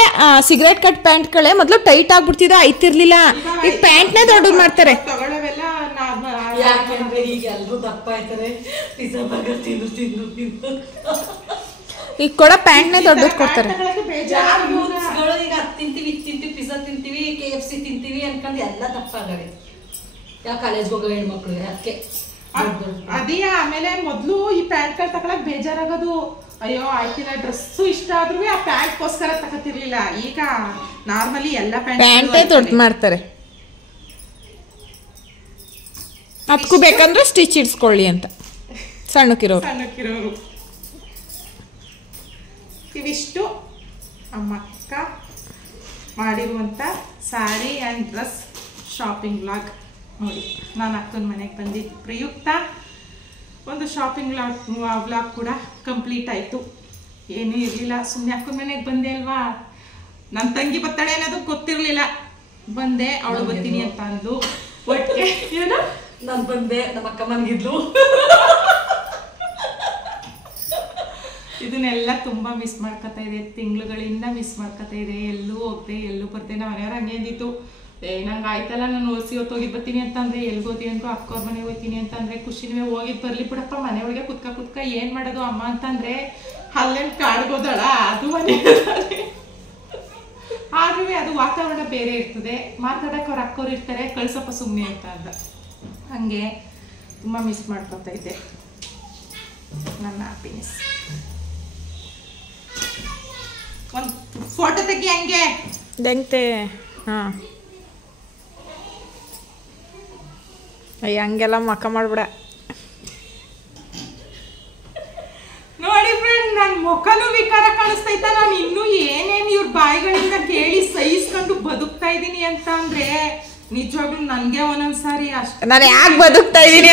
ಸಿಗರೇಟ್ ಕಟ್ ಪ್ಯಾಂಟ್ಗಳೇ ಮೊದ್ಲು ಟೈಟ್ ಆಗ್ಬಿಡ್ತಿದ, ಐತಿರ್ಲಿಲ್ಲ. ಈಗ ಪ್ಯಾಂಟ್ನೇ ದೊಡ್ಡದು ಮಾಡ್ತಾರೆ. ಈಗ ಕೂಡ ಪ್ಯಾಂಟ್ನೇ ದೊಡ್ಡದು ಕೊಡ್ತಾರೆ. ಈಗ ತಿಂತೀವಿ ಪಿಜ್ಜಾ ತಿಂತೀವಿ, KFC ತಿಂತೀವಿ ಅನ್ಕೊಂಡು ಎಲ್ಲ ದಪ್ಪ ಆಗವೆ. ಯಾವ ಕಾಲೇಜ್ಗೆ ಹೋಗೋ ಹೆಣ್ಮಕ್ಳಿಗೆ ಅದಕ್ಕೆ ಅದೇ. ಆಮೇಲೆ ಮೊದ್ಲು ಈ ಪ್ಯಾಂಟ್ಗಳು ತಗೊಳಕ್ ಬೇಜಾರಾಗೋದು, ಅಯ್ಯೋ ಆಯ್ತಿಲ್ಲ ಡ್ರೆಸ್ಸು ಇಷ್ಟ ಆದ್ರೂ ಆ ಪ್ಯಾಂಟ್ಗೋಸ್ಕರ ತಗೋತಿರ್ಲಿಲ್ಲ. ಈಗ ನಾರ್ಮಲಿ ಎಲ್ಲ ಪ್ಯಾಂಟೇ ದೊಡ್ಡ ಮಾಡ್ತಾರೆ. ಅದಕ್ಕೂ ಬೇಕಂದ್ರೆ ಸ್ಟಿಚ್ ಇಡ್ಸ್ಕೊಳ್ಳಿ ಅಂತ ಸಣ್ಣಕ್ಕಿರೋರು. ಇವಿಷ್ಟು ನಮ್ಮ ಅಕ್ಕ ಮಾಡಿರುವಂಥ sari and dress shopping vlog. ನೋಡಿ, ನಾನು ಅಕ್ಕನ ಮನೆಗೆ ಬಂದಿದ್ದು ಪ್ರಯುಕ್ತ ಒಂದು ಶಾಪಿಂಗ್ ವ್ಲಾಗ್ ಕೂಡ ಕಂಪ್ಲೀಟ್ ಆಯಿತು. ಏನೂ ಇರಲಿಲ್ಲ, ಸುಮ್ಮನೆ ಅಕ್ಕನ ಮನೆಗೆ ಬಂದೆ ಅಲ್ವಾ. ನನ್ನ ತಂಗಿ ಬರ್ತಾಳೆ ಅನ್ನೋದು ಗೊತ್ತಿರಲಿಲ್ಲ, ಬಂದೆ. ಅವಳು ಬರ್ತೀನಿ ಅಂತ ಅಂದು ಒಟ್ಟಿಗೆ ಏನು ನಾನು ಬಂದೆ, ನಮ್ಮ ಅಕ್ಕ ಮನೆಗಿದ್ಲು. ಇದನ್ನೆಲ್ಲ ತುಂಬ ಮಿಸ್ ಮಾಡ್ಕೊತಾ ಇದೆ, ತಿಂಗಳುಗಳಿಂದ ಮಿಸ್ ಮಾಡ್ಕೊತಾ ಇದೆ. ಎಲ್ಲೂ ಹೋಗ್ದೆ, ಎಲ್ಲೂ ಬರ್ತೆ. ನಮ್ಮ ಮನೆಯವ್ರು ಹಂಗೆ ಅಂದಿತ್ತು, ನಂಗೆ ಆಯ್ತಲ್ಲ, ನಾನು ಓದಿಸಿ ಹೋಗಿದ್ದು ಬರ್ತೀನಿ ಅಂತಂದರೆ ಎಲ್ಗೋದಿ ಅಂದರು. ಅಕ್ಕವ್ರ ಮನೆಗೆ ಹೋಗ್ತೀನಿ ಅಂತಂದರೆ ಖುಷಿನೂ ಹೋಗಿದ್ದು ಬರಲಿ ಬಿಡಪ್ಪ, ಮನೆಯೊಳಗೆ ಕುತ್ಕ ಏನು ಮಾಡೋದು ಅಮ್ಮ ಅಂತಂದರೆ ಅಲ್ಲೇನು ಕಾಡ್ಬೋದಳ, ಅದು ಮನೆ. ಆದ್ರೂ ಅದು ವಾತಾವರಣ ಬೇರೆ ಇರ್ತದೆ, ಮಾತಾಡೋಕೆ ಅವ್ರ ಅಕ್ಕವ್ರು ಇರ್ತಾರೆ, ಕಳ್ಸಪ್ಪ ಸುಮ್ಮನೆ ಅಂತ ಅಂದ. ಹಾಗೆ ತುಂಬ ಮಿಸ್ ಮಾಡ್ಕೊತಾ ಇದ್ದೆ ನನ್ನ ಹ್ಯಾಪಿನೆಸ್. ಒಂದು ಫೋಟೋ ತೆಗಿ ಹಂಗೆ ದಂತೆ. ಹಾಂ, ಅಯ್ಯ ಹಂಗೆಲ್ಲ ಮಕ್ಕ ಮಾಡ್ಬಿಡ. ನೋಡಿ ಫ್ರೆಂಡ್, ನನ್ನ ಮುಖನೂ ವಿಕಾರ ಕಾಣಿಸ್ತೈತ. ನಾನು ಇನ್ನೂ ಏನೇನು ಇವ್ರ ಬಾಯಿಗಳಿಂದ ಕೇಳಿ ಸಹಿಸ್ಕೊಂಡು ಬದುಕ್ತಾ ಇದ್ದೀನಿ ಅಂತ ಅಂದ್ರೆ ನಿಜವಾಗ್ಲೂ ನನಗೆ ಒಂದೊಂದ್ಸಾರಿ ಅಷ್ಟು ನಾನು ಯಾಕೆ ಬದುಕ್ತಾ ಇದ್ದೀನಿ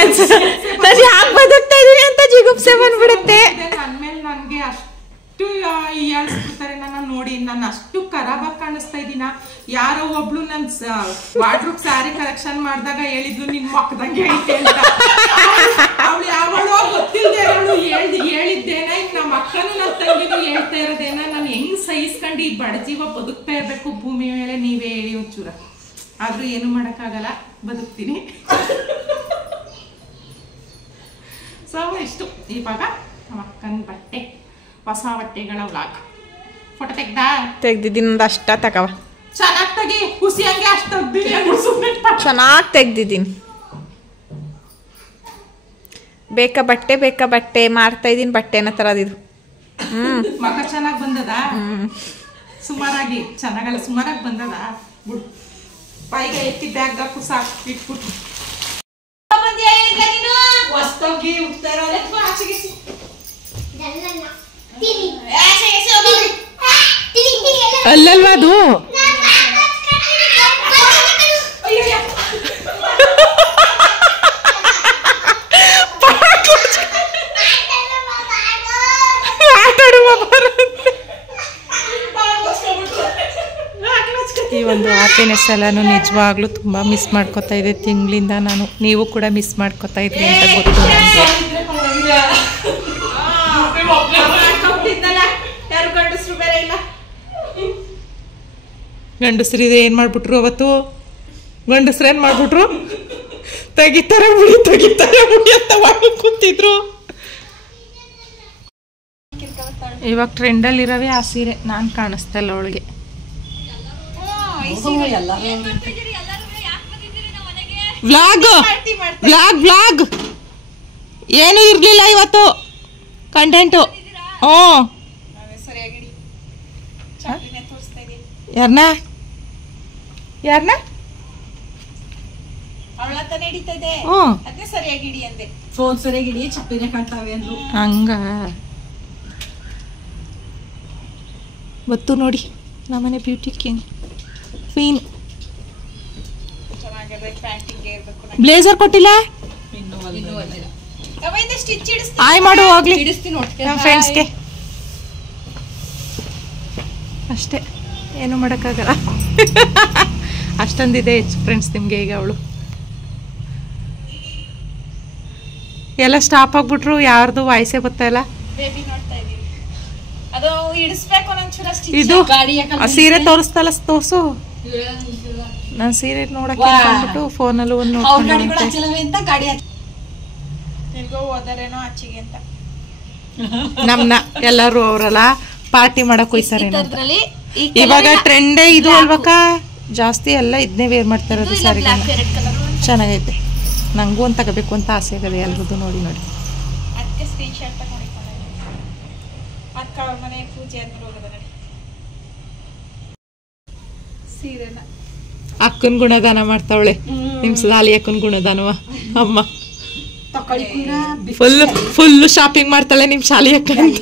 ಅಂತ ಜಿಗುಪ್ಸೆ ಬಂದ್ಬಿಡುತ್ತೆ. ನನ್ನ ಮೇಲೆ ನನಗೆ ಅಷ್ಟು ಹೇಳ್ಸ್ಬಿಡ್ತಾರೆ ನನ್ನ ನೋಡಿ. ನಾನು ಅಷ್ಟು ಖರಾಬಾಗಿ ಕಾಣಿಸ್ತಾ ಇದ್ದೀನ. ಯಾರೋ ಒಬ್ಳು ನನ್ನ ವಾರ್ಡ್ರೋಬ್ ಸ್ಯಾರಿ ಕಲೆಕ್ಷನ್ ಮಾಡಿದಾಗ ಹೇಳಿದ್ಲು, ನಿನ್ ಮಕ್ಕದಂಗೆ ಐತೆ ಅಂತ. ಅವಳು ಯಾವಳೋ ಗೊತ್ತಿಲ್ಲದೆ ಅವಳು ಹೇಳಿದ್ದೇನ. ಈಗ ನಮ್ಮ ಅಕ್ಕನೂ ನನ್ನ ತಂಗಿಗೂ ಹೇಳ್ತಾ ಇರೋದೇನ. ನಾನು ಹೆಂಗ್ ಸಹಿಸ್ಕೊಂಡು ಈ ಬಡಜೀವ ಬದುಕ್ತಾ ಇರ್ಬೇಕು ಭೂಮಿ ಮೇಲೆ, ನೀವೇ ಹೇಳಿ ಒಂಚೂರ. ಆದ್ರೂ ಏನು ಮಾಡೋಕ್ಕಾಗಲ್ಲ, ಬದುಕ್ತೀನಿ. ಸೊ ಇಷ್ಟು ಇವಾಗ ನಮ್ಮ ಅಕ್ಕನ ಬಟ್ಟೆ, ಹೊಸ ಬಟ್ಟೆಗಳ ವ್ಲಾಗ್. ಫೋಟೋ ತೆಗ್ದಿದ್ದೀನಿ, ಒಂದು ಅಷ್ಟ ತಗವ. ಚೆನ್ನಾಗಿ ತೆಗಿ, ಖುಷಿ ಹಂಗೆ ಅಷ್ಟು ತೆಗ್ದಿದ್ದೀನಿ. ಚೆನ್ನಾಗಿ ತೆಗ್ದಿದ್ದೀನಿ. ಬೇಕಾ ಬಟ್ಟೆ ಮಾರ್ತಾ ಇದೀನಿ ಬಟ್ಟೆನ ತರದಿದು. ಮಗ ಚೆನ್ನಾಗಿ ಬಂದದ, ಸುಮಾರಾಗಿ ಚೆನ್ನಾಗಲ್ಲ ಸುಮಾರಾಗಿ ಬಂದದ. ಬಾಯಿಗೆ ಎತ್ತಿ ಬ್ಯಾಗ್ ಹಾಕು ಸಾಕು ಇಟ್ಬಿಟ್ಟು ಹೊಸ್ತೋಗಿ ಉಡ್ತಾ ಇರೋರೆ ಆಚೆಗೆ ಅಲ್ಲಲ್ವಾ ಅದು. ಈ ಒಂದು ಹ್ಯಾಪಿನೆಸ್ ಎಲ್ಲಾನು ನಿಜವಾಗ್ಲೂ ತುಂಬ ಮಿಸ್ ಮಾಡ್ಕೊತಾ ಇದೆ ತಿಂಗಳಿಂದ ನಾನು. ನೀವು ಕೂಡ ಮಿಸ್ ಮಾಡ್ಕೊತಾ ಇದ್ರಿ ಅಂತ ಗೊತ್ತು ನನಗೆ. ಗಂಡಸ್ರಿದೆ ಏನು ಮಾಡ್ಬಿಟ್ರು ಅವತ್ತು? ಗಂಡಸ್ರು ಏನು ಮಾಡ್ಬಿಟ್ರು? ತೆಗಿತಾರೆ ಮುಡಿ ಅಂತ ಮಾಡಿ ಕೂತಿದ್ರು. ಇವಾಗ ಟ್ರೆಂಡಲ್ಲಿರೋವೆ ಆ ಸೀರೆ. ನಾನು ಕಾಣಿಸ್ತಾ ಇಲ್ಲ ಅವಳಿಗೆ. ವ್ಲಾಗ್ ಏನು ಇರ್ಲಿಲ್ಲ ಇವತ್ತು ಕಂಟೆಂಟು. ಯಾರನ್ನ ಹಂಗ ಗೊತ್ತು ನೋಡಿ ನಮ್ಮನೆ ಬ್ಯೂಟಿ ಕಿಂಗ್ ಫೀನ್. ಬ್ಲೇಸರ್ ಕೊಟ್ಟಿಲ್ಲ, ಆಯ್ ಮಾಡು ಹೋಗ್ಲಿ ನಮ್ಮ ಫ್ರೆಂಡ್ಸ್ಗೆ ಅಷ್ಟೇ, ಏನು ಮಾಡೋಕ್ಕಾಗಲ್ಲ. ಅಷ್ಟೊಂದಿದೆ ಫ್ರೆಂಡ್ಸ್ ನಿಮಗೆ. ಈಗ ಅವಳು ಎಲ್ಲ ಸ್ಟಾಪ್ ಆಗ್ಬಿಟ್ರು, ಯಾರ್ದು ವಾಯ್ಸೇ ಗೊತ್ತಾಯಿಲ್ಲ. ಇದು ಸೀರೆ ತೋರಿಸ್ತಲ್ಲ, ತೋರ್ಸು. ನಾನು ಸೀರೆ ನೋಡಕ್ಕೆ ಅಂದ್ಬಿಟ್ಟು ಫೋನಲ್ಲಿ ಒಂದು ನಮ್ನ ಎಲ್ಲರೂ ಅವರಲ್ಲ ಪಾರ್ಟಿ ಮಾಡಕ್ ಹೋಯ್ತಾರೆ. ಇವಾಗ ಟ್ರೆಂಡೇ ಇದು ಅಲ್ವಕ್ಕ, ಜಾಸ್ತಿ ಎಲ್ಲ ಇದನ್ನೇ ವೇರ್ ಮಾಡ್ತಾ ಇರೋದು. ಸಾರಿ ಚೆನ್ನಾಗೈತೆ, ನಂಗೂ ಒಂದು ತಗೋಬೇಕು ಅಂತ ಆಸೆ ಆಗದೆ ಎಲ್ರದ್ದು. ನೋಡಿ ನೋಡಿ ಅಕ್ಕನ ಗುಣದಾನ ಮಾಡ್ತಾವಳೆ. ನಿಮ್ ಸಾಲಿ ಅಕ್ಕನ ಗುಣದಾನವ ಅಮ್ಮ ಫುಲ್ ಶಾಪಿಂಗ್ ಮಾಡ್ತಾಳೆ ನಿಮ್ ಶಾಲಿ ಅಕ್ಕ ಅಂತ.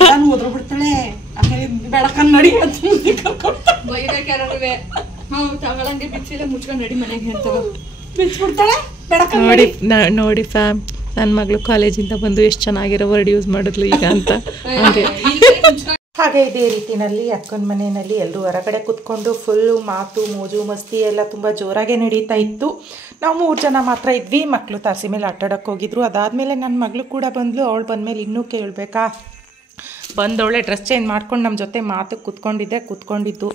ನೋಡಿ ಫ್ಯಾಮ್, ನನ್ನ ಮಗಳು ಕಾಲೇಜಿಂದ ಬಂದು ಎಷ್ಟು ಚೆನ್ನಾಗಿರೋ ವರ್ಡ್ ಯೂಸ್ ಮಾಡಿದ್ಲು ಈಗ ಅಂತ. ಹಾಗೆ ಇದೇ ರೀತಿಯಲ್ಲಿ ಅಕ್ಕನ ಮನೆಯಲ್ಲಿ ಎಲ್ಲರೂ ಹೊರಗಡೆ ಕುತ್ಕೊಂಡು ಫುಲ್ಲು ಮಾತು ಮೋಜು ಮಸ್ತಿ ಎಲ್ಲ ತುಂಬ ಜೋರಾಗೆ ನಡೀತಾ ಇತ್ತು. ನಾವು 3 ಜನ ಮಾತ್ರ ಇದ್ವಿ. ಮಕ್ಕಳು ತಾರಸಿ ಮೇಲೆ ಆಟಾಡೋಕ್ಕೆ ಹೋಗಿದ್ರು. ಅದಾದಮೇಲೆ ನನ್ನ ಮಗಳು ಕೂಡ ಬಂದಳು. ಅವಳು ಬಂದಮೇಲೆ ಇನ್ನೂ ಕೇಳಬೇಕಾ, ಬಂದವಳೆ ಡ್ರೆಸ್ ಚೇಂಜ್ ಮಾಡ್ಕೊಂಡು ನಮ್ಮ ಜೊತೆ ಮಾತು ಕೂತ್ಕೊಂಡಿದ್ದು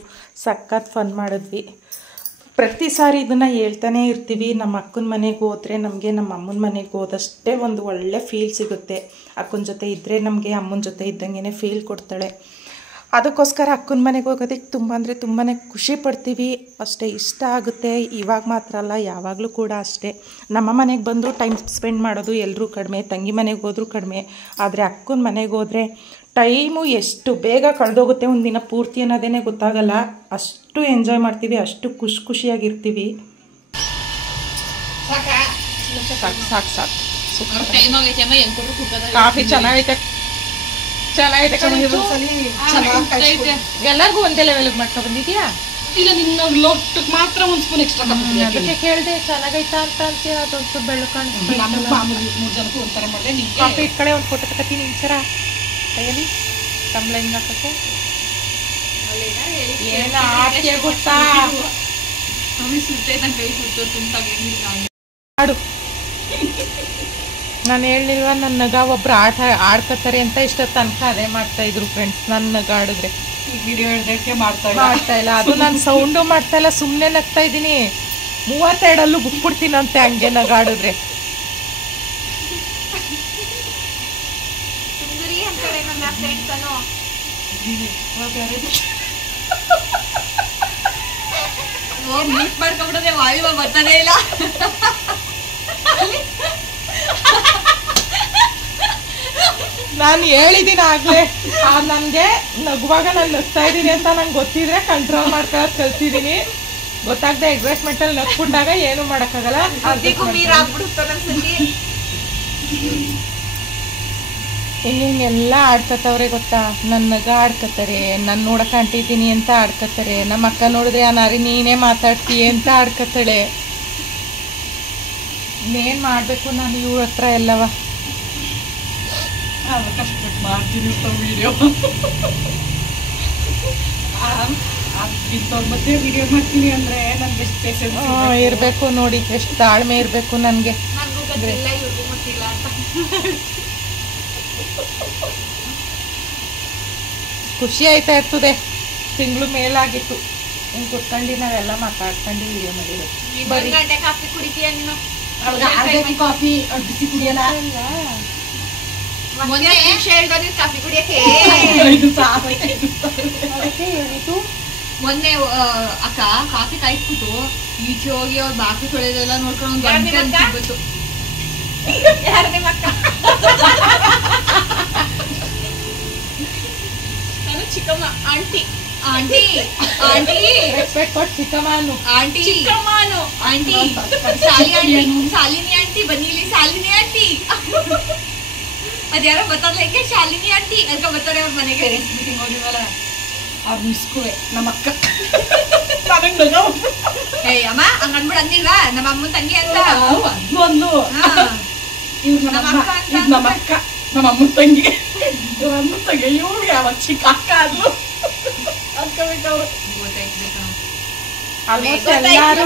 ಸಖತ್ ಫನ್ ಮಾಡಿದ್ವಿ. ಪ್ರತಿ ಸಾರಿ ಇದನ್ನು ಹೇಳ್ತಾನೆ ಇರ್ತೀವಿ, ನಮ್ಮ ಅಕ್ಕನ ಮನೆಗೆ ಹೋದರೆ ನಮಗೆ ನಮ್ಮ ಅಮ್ಮನ ಮನೆಗೆ ಹೋದಷ್ಟೇ ಒಂದು ಒಳ್ಳೆ ಫೀಲ್ ಸಿಗುತ್ತೆ. ಅಕ್ಕನ ಜೊತೆ ಇದ್ದರೆ ನಮಗೆ ಅಮ್ಮನ ಜೊತೆ ಇದ್ದಂಗೆ ಫೀಲ್ ಕೊಡ್ತಾಳೆ. ಅದಕ್ಕೋಸ್ಕರ ಅಕ್ಕನ ಮನೆಗೆ ಹೋಗೋದಕ್ಕೆ ತುಂಬ ಅಂದರೆ ತುಂಬಾ ಖುಷಿ ಪಡ್ತೀವಿ. ಅಷ್ಟೇ ಇಷ್ಟ ಆಗುತ್ತೆ. ಇವಾಗ ಮಾತ್ರ ಅಲ್ಲ, ಯಾವಾಗಲೂ ಕೂಡ ಅಷ್ಟೇ. ನಮ್ಮ ಮನೆಗೆ ಬಂದರೂ ಟೈಮ್ ಸ್ಪೆಂಡ್ ಮಾಡೋದು ಎಲ್ಲರೂ ಕಡಿಮೆ, ತಂಗಿ ಮನೆಗೆ ಹೋದರೂ ಕಡಿಮೆ. ಆದರೆ ಅಕ್ಕನ ಮನೆಗೆ ಹೋದರೆ ಟೈಮು ಎಷ್ಟು ಬೇಗ ಕಳೆದೋಗುತ್ತೆ, ಒಂದು ದಿನ ಪೂರ್ತಿ ಅನ್ನೋದೇ ಗೊತ್ತಾಗಲ್ಲ. ಅಷ್ಟು ಎಂಜಾಯ್ ಮಾಡ್ತೀವಿ, ಅಷ್ಟು ಖುಷಿಯಾಗಿರ್ತೀವಿ. ಸಾಕು ಕಾಫಿ ಚೆನ್ನಾಗೈತೆ ಎಲ್ಲರಿಗೂ ಒಂದೇ ಲೆವೆಲ್ಗೆ ಮಾಡ್ಕೊ ಬಂದಿದ್ಯಾ? ಇಲ್ಲ, ನಿನ್ನ ಲೋಟಕ್ಕೆ ಮಾತ್ರ ಒಂದು ಸ್ಪೂನ್ ಎಕ್ಸ್ಟ್ರಾ ಅದಕ್ಕೆ ಕೇಳಿದೆ ಚೆನ್ನಾಗೈತಾ ಅಂತ ಅಂತೀಯ. ಅದೊಂದು ಬೆಳ್ಳು ಕಾಣಿಸ್ತು. 3 ಜನಕ್ಕೂ ಒಂಥರ ಮಾಡಿದೆ. ಕಾಫಿ ಇಟ್ಕಡೆ ಒಂದು ಫೋಟೋ ತಗೋತೀನಿ ಸರ ಕೈಯಲ್ಲಿ ಕಂಬಳ ಹಿಂಗೆ ಹಾಕಕ್ಕೆ. ಏನು ಆಡ್ತೀಯ ಗೊತ್ತಾ? ಆಡು. ನಾನು ಹೇಳಿಲ್ವ ನನ್ನಗ ಒಬ್ರು ಆಡ್ಕೋತಾರೆ ಅಂತ ಇಷ್ಟೊತ್ತು ತನಕ ಅದೇ ಮಾಡ್ತಾ ಇದ್ರು ಫ್ರೆಂಡ್ಸ್. ನನ್ನ ಆಡಿದ್ರೆ ವಿಡಿಯೋ ಹೇಳ್ದಕ್ಕೆ ಮಾಡ್ತಾ ಇಲ್ಲ. ಅದು ನಾನು ಸೌಂಡು ಮಾಡ್ತಾ ಇಲ್ಲ, ಸುಮ್ಮನೆ ನಗ್ತಾ ಇದ್ದೀನಿ. 32 ಬಿಟ್ಬಿಡ್ತೀನಂತೆ ಹಂಗೆ ನಗಾಡಿದ್ರೆ. ಮಾಡ್ಕೊಂಡ್ಬಿಡೋದೆ, ವಾಯುವ ಬರ್ತಾನೆ ಇಲ್ಲ. ನಾನು ಹೇಳಿದ್ದೀನಿ ಆಗ್ಲೇ ನನಗೆ ನಗುವಾಗ ನಾನು ನಗ್ತಾ ಇದ್ದೀನಿ ಅಂತ ನಂಗೆ ಗೊತ್ತಿದ್ರೆ ಕಂಟ್ರೋಲ್ ಮಾಡ್ಕೊಳ್ಳೋದು ಕಲ್ತಿದ್ದೀನಿ. ಗೊತ್ತಾಗದೆ ಎಗ್ರೆಸ್ಮೆಂಟಲ್ಲಿ ನಗ್ಬಿಟ್ಟಾಗ ಏನು ಮಾಡೋಕ್ಕಾಗಲ್ಲ. ಹಿಂಗೆಲ್ಲ ಆಡ್ಕತ್ತವ್ರೆ ಗೊತ್ತಾ. ನನ್ನ ನಗ ಆಡ್ಕತ್ತಾರೆ, ನಾನು ನೋಡಕ್ಕೆ ಅಂಟಿದ್ದೀನಿ ಅಂತ ಆಡ್ಕತ್ತಾರೆ. ನಮ್ಮ ಅಕ್ಕ ನೋಡಿದ್ರೆ ಆ ನಾರಿ ನೀನೇ ಮಾತಾಡ್ತೀಯ ಅಂತ ಆಡ್ಕತ್ತಾಳೆ. ಇನ್ನೇನು ಮಾಡಬೇಕು ನಾನು ಇವ್ರ ಹತ್ರ ಎಲ್ಲವ ಕಷ್ಟಪಟ್ಟು ಮಾಡ್ತೀನಿ ವಿಡಿಯೋ. ಇಂಥವ್ರ ಮಧ್ಯೆ ವಿಡಿಯೋ ಮಾಡ್ತೀನಿ ಅಂದ್ರೆ ನನ್ಗೆ ಎಷ್ಟು ಪೇಷನ್ಸ್ ಇರಬೇಕು ನೋಡಿ, ಎಷ್ಟು ತಾಳ್ಮೆ ಇರಬೇಕು ನನಗೆ. ಖುಷಿ ಆಯ್ತಾ ಇರ್ತದೆ. ತಿಂಗಳು ಮೇಲಾಗಿತ್ತು ಹಿಂಗೆ ಕುತ್ಕೊಂಡು ನಾವೆಲ್ಲ ಮಾತಾಡ್ಕೊಂಡು ವಿಡಿಯೋ ಮಾಡಿರೋದು. ಕಾಫಿ ಕುಡಿತೀಯ ನೀನು? ಕಾಫಿ ಬಿಸಿ ಕುಡಿಯೋಣ. ಕಾಫಿ ಕುಡಿಯಕ್ಕೆ ಹೇಳಿದ್ದು ಮೊನ್ನೆ ಅಕ್ಕ ಕಾಫಿ ಕಾಯಿಸ್ಬಿಟ್ಟು ಈಚೆ ಹೋಗಿ ಅವ್ರು ಬಾಕಿ ತೊಳೆದೆಲ್ಲ ನೋಡ್ಕೊಂಡು ಬಂತು. ಯಾರು ನಿಮ್ಮ ಅಕ್ಕ? ನಾನು ಚಿಕ್ಕಮ್ಮ. ಆಂಟಿ ಆಂಟಿ ಆಂಟಿ ರೆಸ್ಪೆಕ್ಟ್ ಕೊಟ್ಟು ಚಿಕ್ಕಮ್ಮನು ಆಂಟಿ ಚಿಕ್ಕಮ್ಮನು ಆಂಟಿ ಸಾಲಿ ಆಂಟಿ ಶಾಲಿನಿ ಆಂಟಿ ಬನ್ನಿಲಿ ಶಾಲಿನಿ ಆಂಟಿ. ಅದ್ಯಾರೋ ಬರ್ತಾರಲ್ಲ ಶಾಲಿನಿ ಆಂಟಿ ಅದಕ್ಕೆ ಬರ್ತಾರೆ ಅವ್ರ ಮನೆಗೆ. ಮೀಟಿಂಗ್ ಹೋಗಿವಲ್ಲ ಅವ್ರ ಮಿಸ್ಕುವೆ ನಮ್ಮ ಅಕ್ಕ. ಏಯ್ ಅಮ್ಮ ಹಂಗ ಅಂದ್ಬಿಡು ಅಂದಿಲ್ವಾ ನಮ್ಮ ಅಮ್ಮನ ತಂಗಿ ಅಂತ. ಒಂದು ಇವ್ರು ನಮ್ಮ ಅಕ್ಕ, ನಮ್ಮ ಅಮ್ಮನ ತಂಗಿ. ಇವ್ರ ಅಮ್ಮನ ತಂಗಿ ಇವ್ರಿಗೆ ಅವ ಚಿಕ್ಕ ಅಕ್ಕ ಆದ್ರು ಅನ್ಕೋಬೇಕವ್ರು. ಆಲ್ಮೋಸ್ಟ್ ಎಲ್ಲಾರು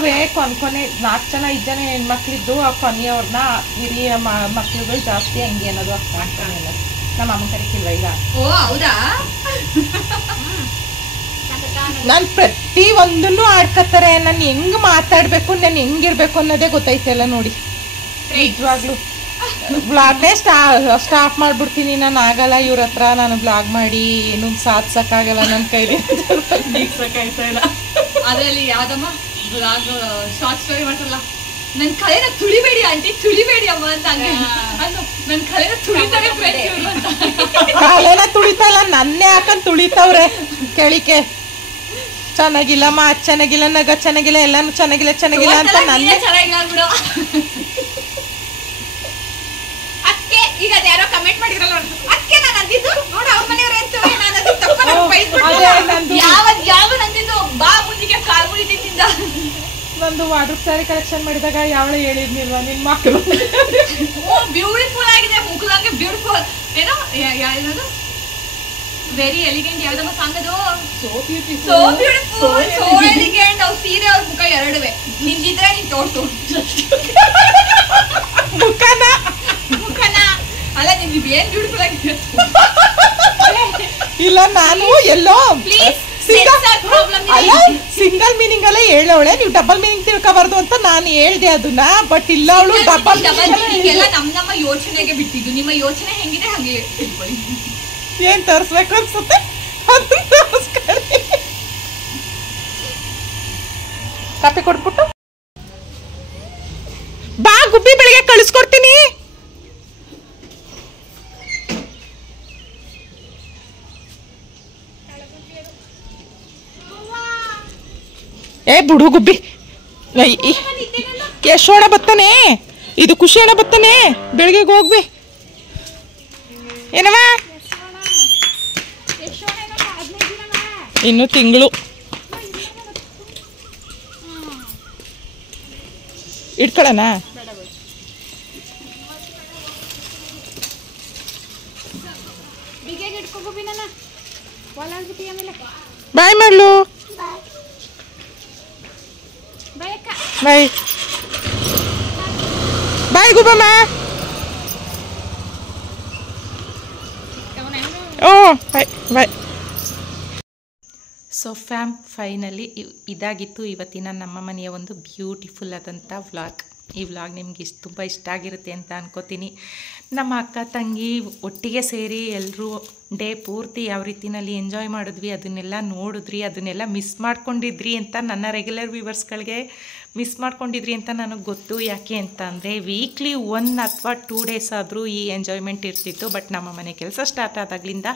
ಕೊನೆ 4 ಜನ 5 ಜನ ಹೆಣ್ಮಕ್ಳಿದ್ದು ಆ ಕೊನೆಯವ್ರನ್ನ ಹಿರಿಯ ಮಕ್ಳುಗಳು ಜಾಸ್ತಿ ಹಂಗೆ ಅನ್ನೋದು ಅಕ್ಕ ಅಂತಾನೆ. ನಮ್ಮ ಅಮ್ಮ ಕರಿತಿಲ್ವ ಈಗ? ಓ ಹೌದಾ? ನಾನು ಪ್ರತಿ ಒಂದನ್ನು ಆಡ್ಕತ್ತಾರೆ. ನಾನು ಹೆಂಗ್ ಮಾತಾಡ್ಬೇಕು, ನಾನು ಹೆಂಗಿರ್ಬೇಕು ಅನ್ನೋದೇ ಗೊತ್ತೈತೆಲ್ಲ ನೋಡಿ. ನಿಜವಾಗ್ಲು ಬ್ಲಾಗ್ನೇ ಸ್ಟಾಪ್ ಮಾಡ್ಬಿಡ್ತೀನಿ ನಾನು. ಆಗಲ್ಲ ಇವ್ರ ಹತ್ರ ನಾನು ಬ್ಲಾಗ್ ಮಾಡಿ ಏನು ಸಾಧಿಸಕ್ಕಾಗಲ್ಲ ನನ್ನ ಕೈಲಿ. ಇಲ್ಲ ಅದ್ರಲ್ಲಿ ಯಾವ್ದಮ್ಮ ಬ್ಲಾಗ್ ಶಾರ್ಟ್ ಸ್ಟೋರಿ ಮಾಡ್ತಾರಲ್ಲ, ನನ್ ಕಲೆನ ತುಳಿಬೇಡಿ ಆಂಟಿ ತುಳಿಬೇಡಿ ಅಮ್ಮ ಅಂತ ನನ್ ಕಲೆನ ತುಳಿತಾರೆ ಅಂತ. ಕಾಲೇನ ತುಳಿತಾ ಇಲ್ಲ, ನನ್ನೇ ಹಾಕೊಂಡ್ ತುಳಿತವ್ರೆ. ಕೆಳಿಕೆ ಚೆನ್ನಾಗಿಲ್ಲ, ಮಾತ್ ಚೆನ್ನಾಗಿಲ್ಲ, ನಗ ಚೆನ್ನಾಗಿಲ್ಲ, ಎಲ್ಲಾನು ಚೆನ್ನಾಗಿಲ್ಲ ಚೆನ್ನಾಗಿಲ್ಲ ಅಂತ ನನ್ನೇ. ಚೆನ್ನಾಗಿಲ್ಲ ಬಿಡು. ಅಕ್ಕೆ ಈಗ ಯಾರೋ ಕಮೆಂಟ್ ಮಾಡಿದ್ರಲ್ಲ, ಅಕ್ಕೆ ನಾನು ಅಂದಿದ್ದು ನೋಡು ಅವ್ರ ಮನೆಯವ್ರೆ ಅಂತ ನಾನು ಅದು ತಪ್ಪ ಯಾವ ನಂದಿದ್ದು ಬಾ ಮುಂದಿಗೆ ಕಾಲ್ ಮುರಿದಿಂದ. ನಂದು ವಾರ್ಡ್ರೋಬ್ ಸ್ಯಾರಿ ಕಲೆಕ್ಷನ್ ಮಾಡಿದಾಗ ಯಾವಳ ಹೇಳಿರ್ಲಿಲ್ವಾ ನಿನ್ ಮಕ್ಕಳು? ಬ್ಯೂಟಿಫುಲ್ ಆಗಿದೆ ಮುಖದಂಗೆ ಬ್ಯೂಟಿಫುಲ್. ಏನೋ ಯಾವ್ದು ವೆರಿ ಎಲಿಗೆಂಟ್ ಯಾವ್ದಮ್ಮ ಸಾಂಗ್ ಅದು? So beautiful so elegant. ಅವ್ರ ಸೀರೆ ಅವ್ರ ಮುಖ ಎರಡುವೆ. ನಿಂಗಿದ್ರೆ ನೀನ್ ತೋರ್ಸು ಮುಖನ. ಅಲ್ಲ ನಿಮ್ಗೆ ಏನ್ ಬ್ಯೂಟಿಫುಲ್ ಆಗಿದೆ. ಇಲ್ಲ ನಾನು ಎಲ್ಲೋ ಅಲ್ಲ ಸಿಂಗಲ್ ಮೀನಿಂಗ್ ಅಲ್ಲೇ ಹೇಳವಳೆ, ನೀವು ಡಬಲ್ ಮೀನಿಂಗ್ ತಿಳ್ಕೊಬಾರ್ದು ಅಂತ ನಾನು ಹೇಳ್ದೆ ಅದನ್ನ. ಬಟ್ ಇಲ್ಲ ಅವಳು ಡಬಲ್ ಮೀನಿಂಗ್ ಎಲ್ಲ ನಮ್ಮ ಯೋಚನೆಗೆ ಬಿಟ್ಟಿದ್ದು. ನಿಮ್ಮ ಯೋಚನೆ ಹೆಂಗಿದೆ ಹಾಗೆ ಏನ್ ತೋರಿಸ್ಬೇಕು ಅನ್ಸುತ್ತೆ ಅದನ್ನ ತೋರಿಸ್ಕೊಳ್ಳಿ. ಕಾಪಿ ಕೊಟ್ಬಿಟ್ಟು ಬಾ ಗುಬ್ಬಿ ಬೆಳಿಗ್ಗೆ ಕಳಿಸ್ಕೊಡ್ತೀನಿ. ಏ ಬಿಡು ಗುಬ್ಬಿ, ಯಶೋಣ ಬತ್ತಾನೆ, ಇದು ಖುಷಿ ಅಣ್ಣ ಬತ್ತಾನೆ. ಬೆಳಿಗ್ಗೆ ಹೋಗ್ವಿ ಏನವ, ಇನ್ನು ತಿಂಗಳು ಇಟ್ಕೊಳ್ಳೋಣ. ಬಾಯ್ ಮಾಡ್ಲು, ಬಾಯ್ ಬಾಯ್ ಗುಬ್ಬಮ್ಮ. ಓ ಬಾಯ್ ಬಾಯ್. ಸೊ ಫೈನಲಿ ಇದಾಗಿತ್ತು ಇವತ್ತಿನ ನಮ್ಮ ಮನೆಯ ಒಂದು ಬ್ಯೂಟಿಫುಲ್ ಆದಂಥ ವ್ಲಾಗ್. ಈ ವ್ಲಾಗ್ ನಿಮ್ಗೆ ತುಂಬ ಇಷ್ಟ ಆಗಿರುತ್ತೆ ಅಂತ ಅನ್ಕೋತೀನಿ. ನಮ್ಮ ಅಕ್ಕ ತಂಗಿ ಒಟ್ಟಿಗೆ ಸೇರಿ ಎಲ್ಲರೂ ಡೇ ಪೂರ್ತಿ ಯಾವ ರೀತಿಯಲ್ಲಿ ಎಂಜಾಯ್ ಮಾಡಿದ್ವಿ, ಅದನ್ನೆಲ್ಲ ನೋಡಿದ್ರಿ, ಅದನ್ನೆಲ್ಲ ಮಿಸ್ ಮಾಡ್ಕೊಂಡಿದ್ರಿ ಅಂತ ನನ್ನ ರೆಗ್ಯುಲರ್ ವ್ಯೂವರ್ಸ್ಗಳಿಗೆ ಮಿಸ್ ಮಾಡ್ಕೊಂಡಿದ್ರಿ ಅಂತ ನನಗೆ ಗೊತ್ತು. ಯಾಕೆ ಅಂತ ಅಂದರೆ ವೀಕ್ಲಿ 1 ಅಥವಾ 2 ಡೇಸ್ ಆದರೂ ಈ ಎಂಜಾಯ್ಮೆಂಟ್ ಇರ್ತಿತ್ತು. ಬಟ್ ನಮ್ಮ ಮನೆ ಕೆಲಸ ಸ್ಟಾರ್ಟ್ ಆದಾಗಲಿಂದ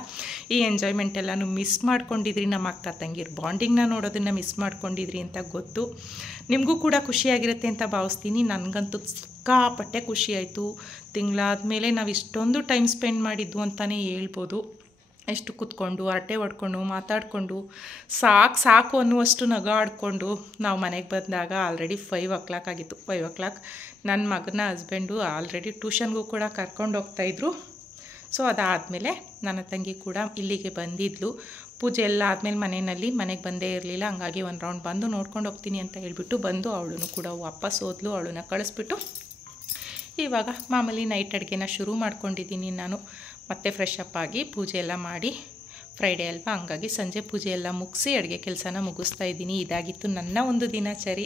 ಈ ಎಂಜಾಯ್ಮೆಂಟ್ ಎಲ್ಲನೂ ಮಿಸ್ ಮಾಡ್ಕೊಂಡಿದ್ರಿ. ನಮ್ಮ ಅಕ್ಕ ತಂಗಿರ ಬಾಂಡಿಂಗ್ನ ನೋಡೋದನ್ನು ಮಿಸ್ ಮಾಡ್ಕೊಂಡಿದ್ರಿ ಅಂತ ಗೊತ್ತು. ನಿಮಗೂ ಕೂಡ ಖುಷಿಯಾಗಿರುತ್ತೆ ಅಂತ ಭಾವಿಸ್ತೀನಿ. ನನಗಂತೂ ಸಿಕ್ಕಾಪಟ್ಟೆ ಖುಷಿಯಾಯಿತು. ತಿಂಗಳಾದಮೇಲೆ ನಾವು ಇಷ್ಟೊಂದು ಟೈಮ್ ಸ್ಪೆಂಡ್ ಮಾಡಿದ್ದು ಅಂತಲೇ ಹೇಳ್ಬೋದು. ಎಷ್ಟು ಕೂತ್ಕೊಂಡು ಹರಟೆ ಹೊಡ್ಕೊಂಡು ಮಾತಾಡಿಕೊಂಡು ಸಾಕು ಅನ್ನುವಷ್ಟು ನಗಾಡಿಕೊಂಡು ನಾವು ಮನೆಗೆ ಬಂದಾಗ ಆಲ್ರೆಡಿ 5 o'clock ಆಗಿತ್ತು. 5 o'clock ನನ್ನ ಮಗನ ಹಸ್ಬೆಂಡು ಆಲ್ರೆಡಿ ಟ್ಯೂಷನ್ಗೂ ಕೂಡ ಕರ್ಕೊಂಡು ಹೋಗ್ತಾಯಿದ್ರು. ಸೊ ಅದಾದಮೇಲೆ ನನ್ನ ತಂಗಿ ಕೂಡ ಇಲ್ಲಿಗೆ ಬಂದಿದ್ಲು. ಪೂಜೆ ಎಲ್ಲ ಆದಮೇಲೆ ಮನೆಗೆ ಬಂದೇ ಇರಲಿಲ್ಲ. ಹಂಗಾಗಿ ಒಂದು ರೌಂಡ್ ಬಂದು ನೋಡ್ಕೊಂಡು ಹೋಗ್ತೀನಿ ಅಂತ ಹೇಳ್ಬಿಟ್ಟು ಬಂದು ಅವಳನ್ನು ಕೂಡ ವಾಪಸ್ ಹೋದ್ಲು. ಅವಳನ್ನ ಕಳಿಸ್ಬಿಟ್ಟು ಇವಾಗ ಮಾಮೂಲಿ ನೈಟ್ ಅಡುಗೆನ ಶುರು ಮಾಡ್ಕೊಂಡಿದ್ದೀನಿ ನಾನು. ಮತ್ತೆ ಫ್ರೆಶ್ ಅಪ್ ಆಗಿ ಪೂಜೆ ಎಲ್ಲ ಮಾಡಿ, ಫ್ರೈಡೇ ಅಲ್ವಾ, ಹಂಗಾಗಿ ಸಂಜೆ ಪೂಜೆ ಎಲ್ಲ ಮುಗಿಸಿ ಅಡುಗೆ ಕೆಲಸನ ಮುಗಿಸ್ತಾ ಇದ್ದೀನಿ. ಇದಾಗಿತ್ತು ನನ್ನ ಒಂದು ದಿನಚರಿ.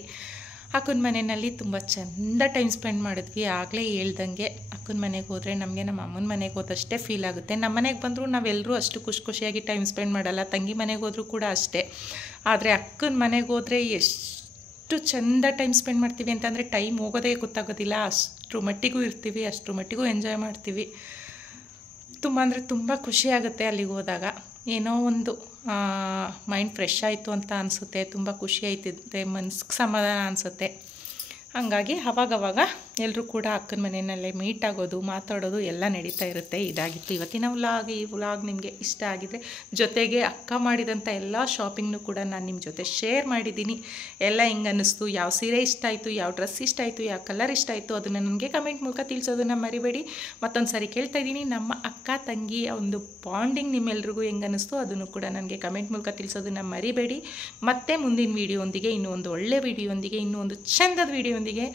ಅಕ್ಕನ ಮನೆಯಲ್ಲಿ ತುಂಬ ಚೆಂದ ಟೈಮ್ ಸ್ಪೆಂಡ್ ಮಾಡಿದ್ವಿ. ಆಗಲೇ ಹೇಳ್ದಂಗೆ ಅಕ್ಕನ ಮನೆಗೆ ಹೋದರೆ ನಮಗೆ ನಮ್ಮ ಅಮ್ಮನ ಮನೆಗೆ ಹೋದಷ್ಟೇ ಫೀಲ್ ಆಗುತ್ತೆ. ನಮ್ಮ ಮನೆಗೆ ಬಂದರೂ ನಾವೆಲ್ಲರೂ ಅಷ್ಟು ಖುಷಿಯಾಗಿ ಟೈಮ್ ಸ್ಪೆಂಡ್ ಮಾಡಲ್ಲ. ತಂಗಿ ಮನೆಗೆ ಹೋದರೂ ಕೂಡ ಅಷ್ಟೇ. ಆದರೆ ಅಕ್ಕನ ಮನೆಗೆ ಹೋದರೆ ಎಷ್ಟು ಚೆಂದ ಟೈಮ್ ಸ್ಪೆಂಡ್ ಮಾಡ್ತೀವಿ ಅಂತಂದರೆ ಟೈಮ್ ಹೋಗೋದೇ ಗೊತ್ತಾಗೋದಿಲ್ಲ. ಅಷ್ಟರ ಮಟ್ಟಿಗೂ ಇರ್ತೀವಿ, ಅಷ್ಟರ ಮಟ್ಟಿಗೂ ಎಂಜಾಯ್ ಮಾಡ್ತೀವಿ. ತುಂಬ ಅಂದರೆ ತುಂಬ ಖುಷಿಯಾಗುತ್ತೆ ಅಲ್ಲಿಗೆ ಹೋದಾಗ. ಏನೋ ಒಂದು ಮೈಂಡ್ ಫ್ರೆಶ್ ಆಯಿತು ಅಂತ ಅನಿಸುತ್ತೆ. ತುಂಬ ಖುಷಿ ಆಯ್ತಿದೆ, ಮನ್ಸಿಗೆ ಸಮಾಧಾನ ಅನಿಸುತ್ತೆ. ಹಂಗಾಗಿ ಅವಾಗವಾಗ ಎಲ್ಲರೂ ಕೂಡ ಅಕ್ಕನ ಮನೆಯಲ್ಲೇ ಮೀಟ್ ಆಗೋದು, ಮಾತಾಡೋದು ಎಲ್ಲ ನಡೀತಾ ಇರುತ್ತೆ. ಇದಾಗಿತ್ತು ಇವತ್ತಿನ ವ್ಲಾಗ್. ಈ ವ್ಲಾಗ್ ನಿಮಗೆ ಇಷ್ಟ ಆಗಿದರೆ, ಜೊತೆಗೆ ಅಕ್ಕ ಮಾಡಿದಂಥ ಎಲ್ಲ ಶಾಪಿಂಗ್ನು ಕೂಡ ನಾನು ನಿಮ್ಮ ಜೊತೆ ಶೇರ್ ಮಾಡಿದ್ದೀನಿ. ಎಲ್ಲ ಹೆಂಗೆ ಅನ್ನಿಸ್ತು, ಯಾವ ಸೀರೆ ಇಷ್ಟ ಆಯಿತು, ಯಾವ ಡ್ರೆಸ್ ಇಷ್ಟ ಆಯಿತು, ಯಾವ ಕಲರ್ ಇಷ್ಟ ಆಯಿತು, ಅದನ್ನು ನನಗೆ ಕಮೆಂಟ್ ಮೂಲಕ ತಿಳಿಸೋದನ್ನು ಮರಿಬೇಡಿ. ಮತ್ತೊಂದು ಸಾರಿ ಕೇಳ್ತಾ ಇದ್ದೀನಿ, ನಮ್ಮ ಅಕ್ಕ ತಂಗಿ ಒಂದು ಬಾಂಡಿಂಗ್ ನಿಮ್ಮೆಲ್ರಿಗೂ ಹೆಂಗೆ ಅನ್ನಿಸ್ತು ಅದನ್ನು ಕೂಡ ನನಗೆ ಕಮೆಂಟ್ ಮೂಲಕ ತಿಳಿಸೋದನ್ನು ಮರಿಬೇಡಿ. ಮತ್ತೆ ಮುಂದಿನ ವೀಡಿಯೋಂದಿಗೆ, ಇನ್ನೂ ಒಂದು ಒಳ್ಳೆ ವೀಡಿಯೋಂದಿಗೆ, ಇನ್ನೂ ಒಂದು ಚಂದದ ವೀಡಿಯೋಂದಿಗೆ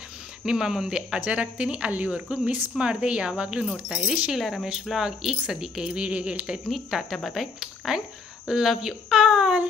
ನಿಮ್ಮ ಮುಂದೆ ಹಾಜರಾಗ್ತೀನಿ. ಅಲ್ಲಿವರೆಗೂ ಮಿಸ್ ಮಾಡದೆ ಯಾವಾಗಲೂ ನೋಡ್ತಾ ಇರಿ ಶೀಲಾ ರಮೇಶ್ ವ್ಲಾಗ್. ಈಗ ಸದ್ಯಕ್ಕೆ ಈ ವಿಡಿಯೋಗೆ ಹೇಳ್ತಾ ಇದ್ದೀನಿ ಟಾಟಾ, ಬಾಯ್ boy and love you all.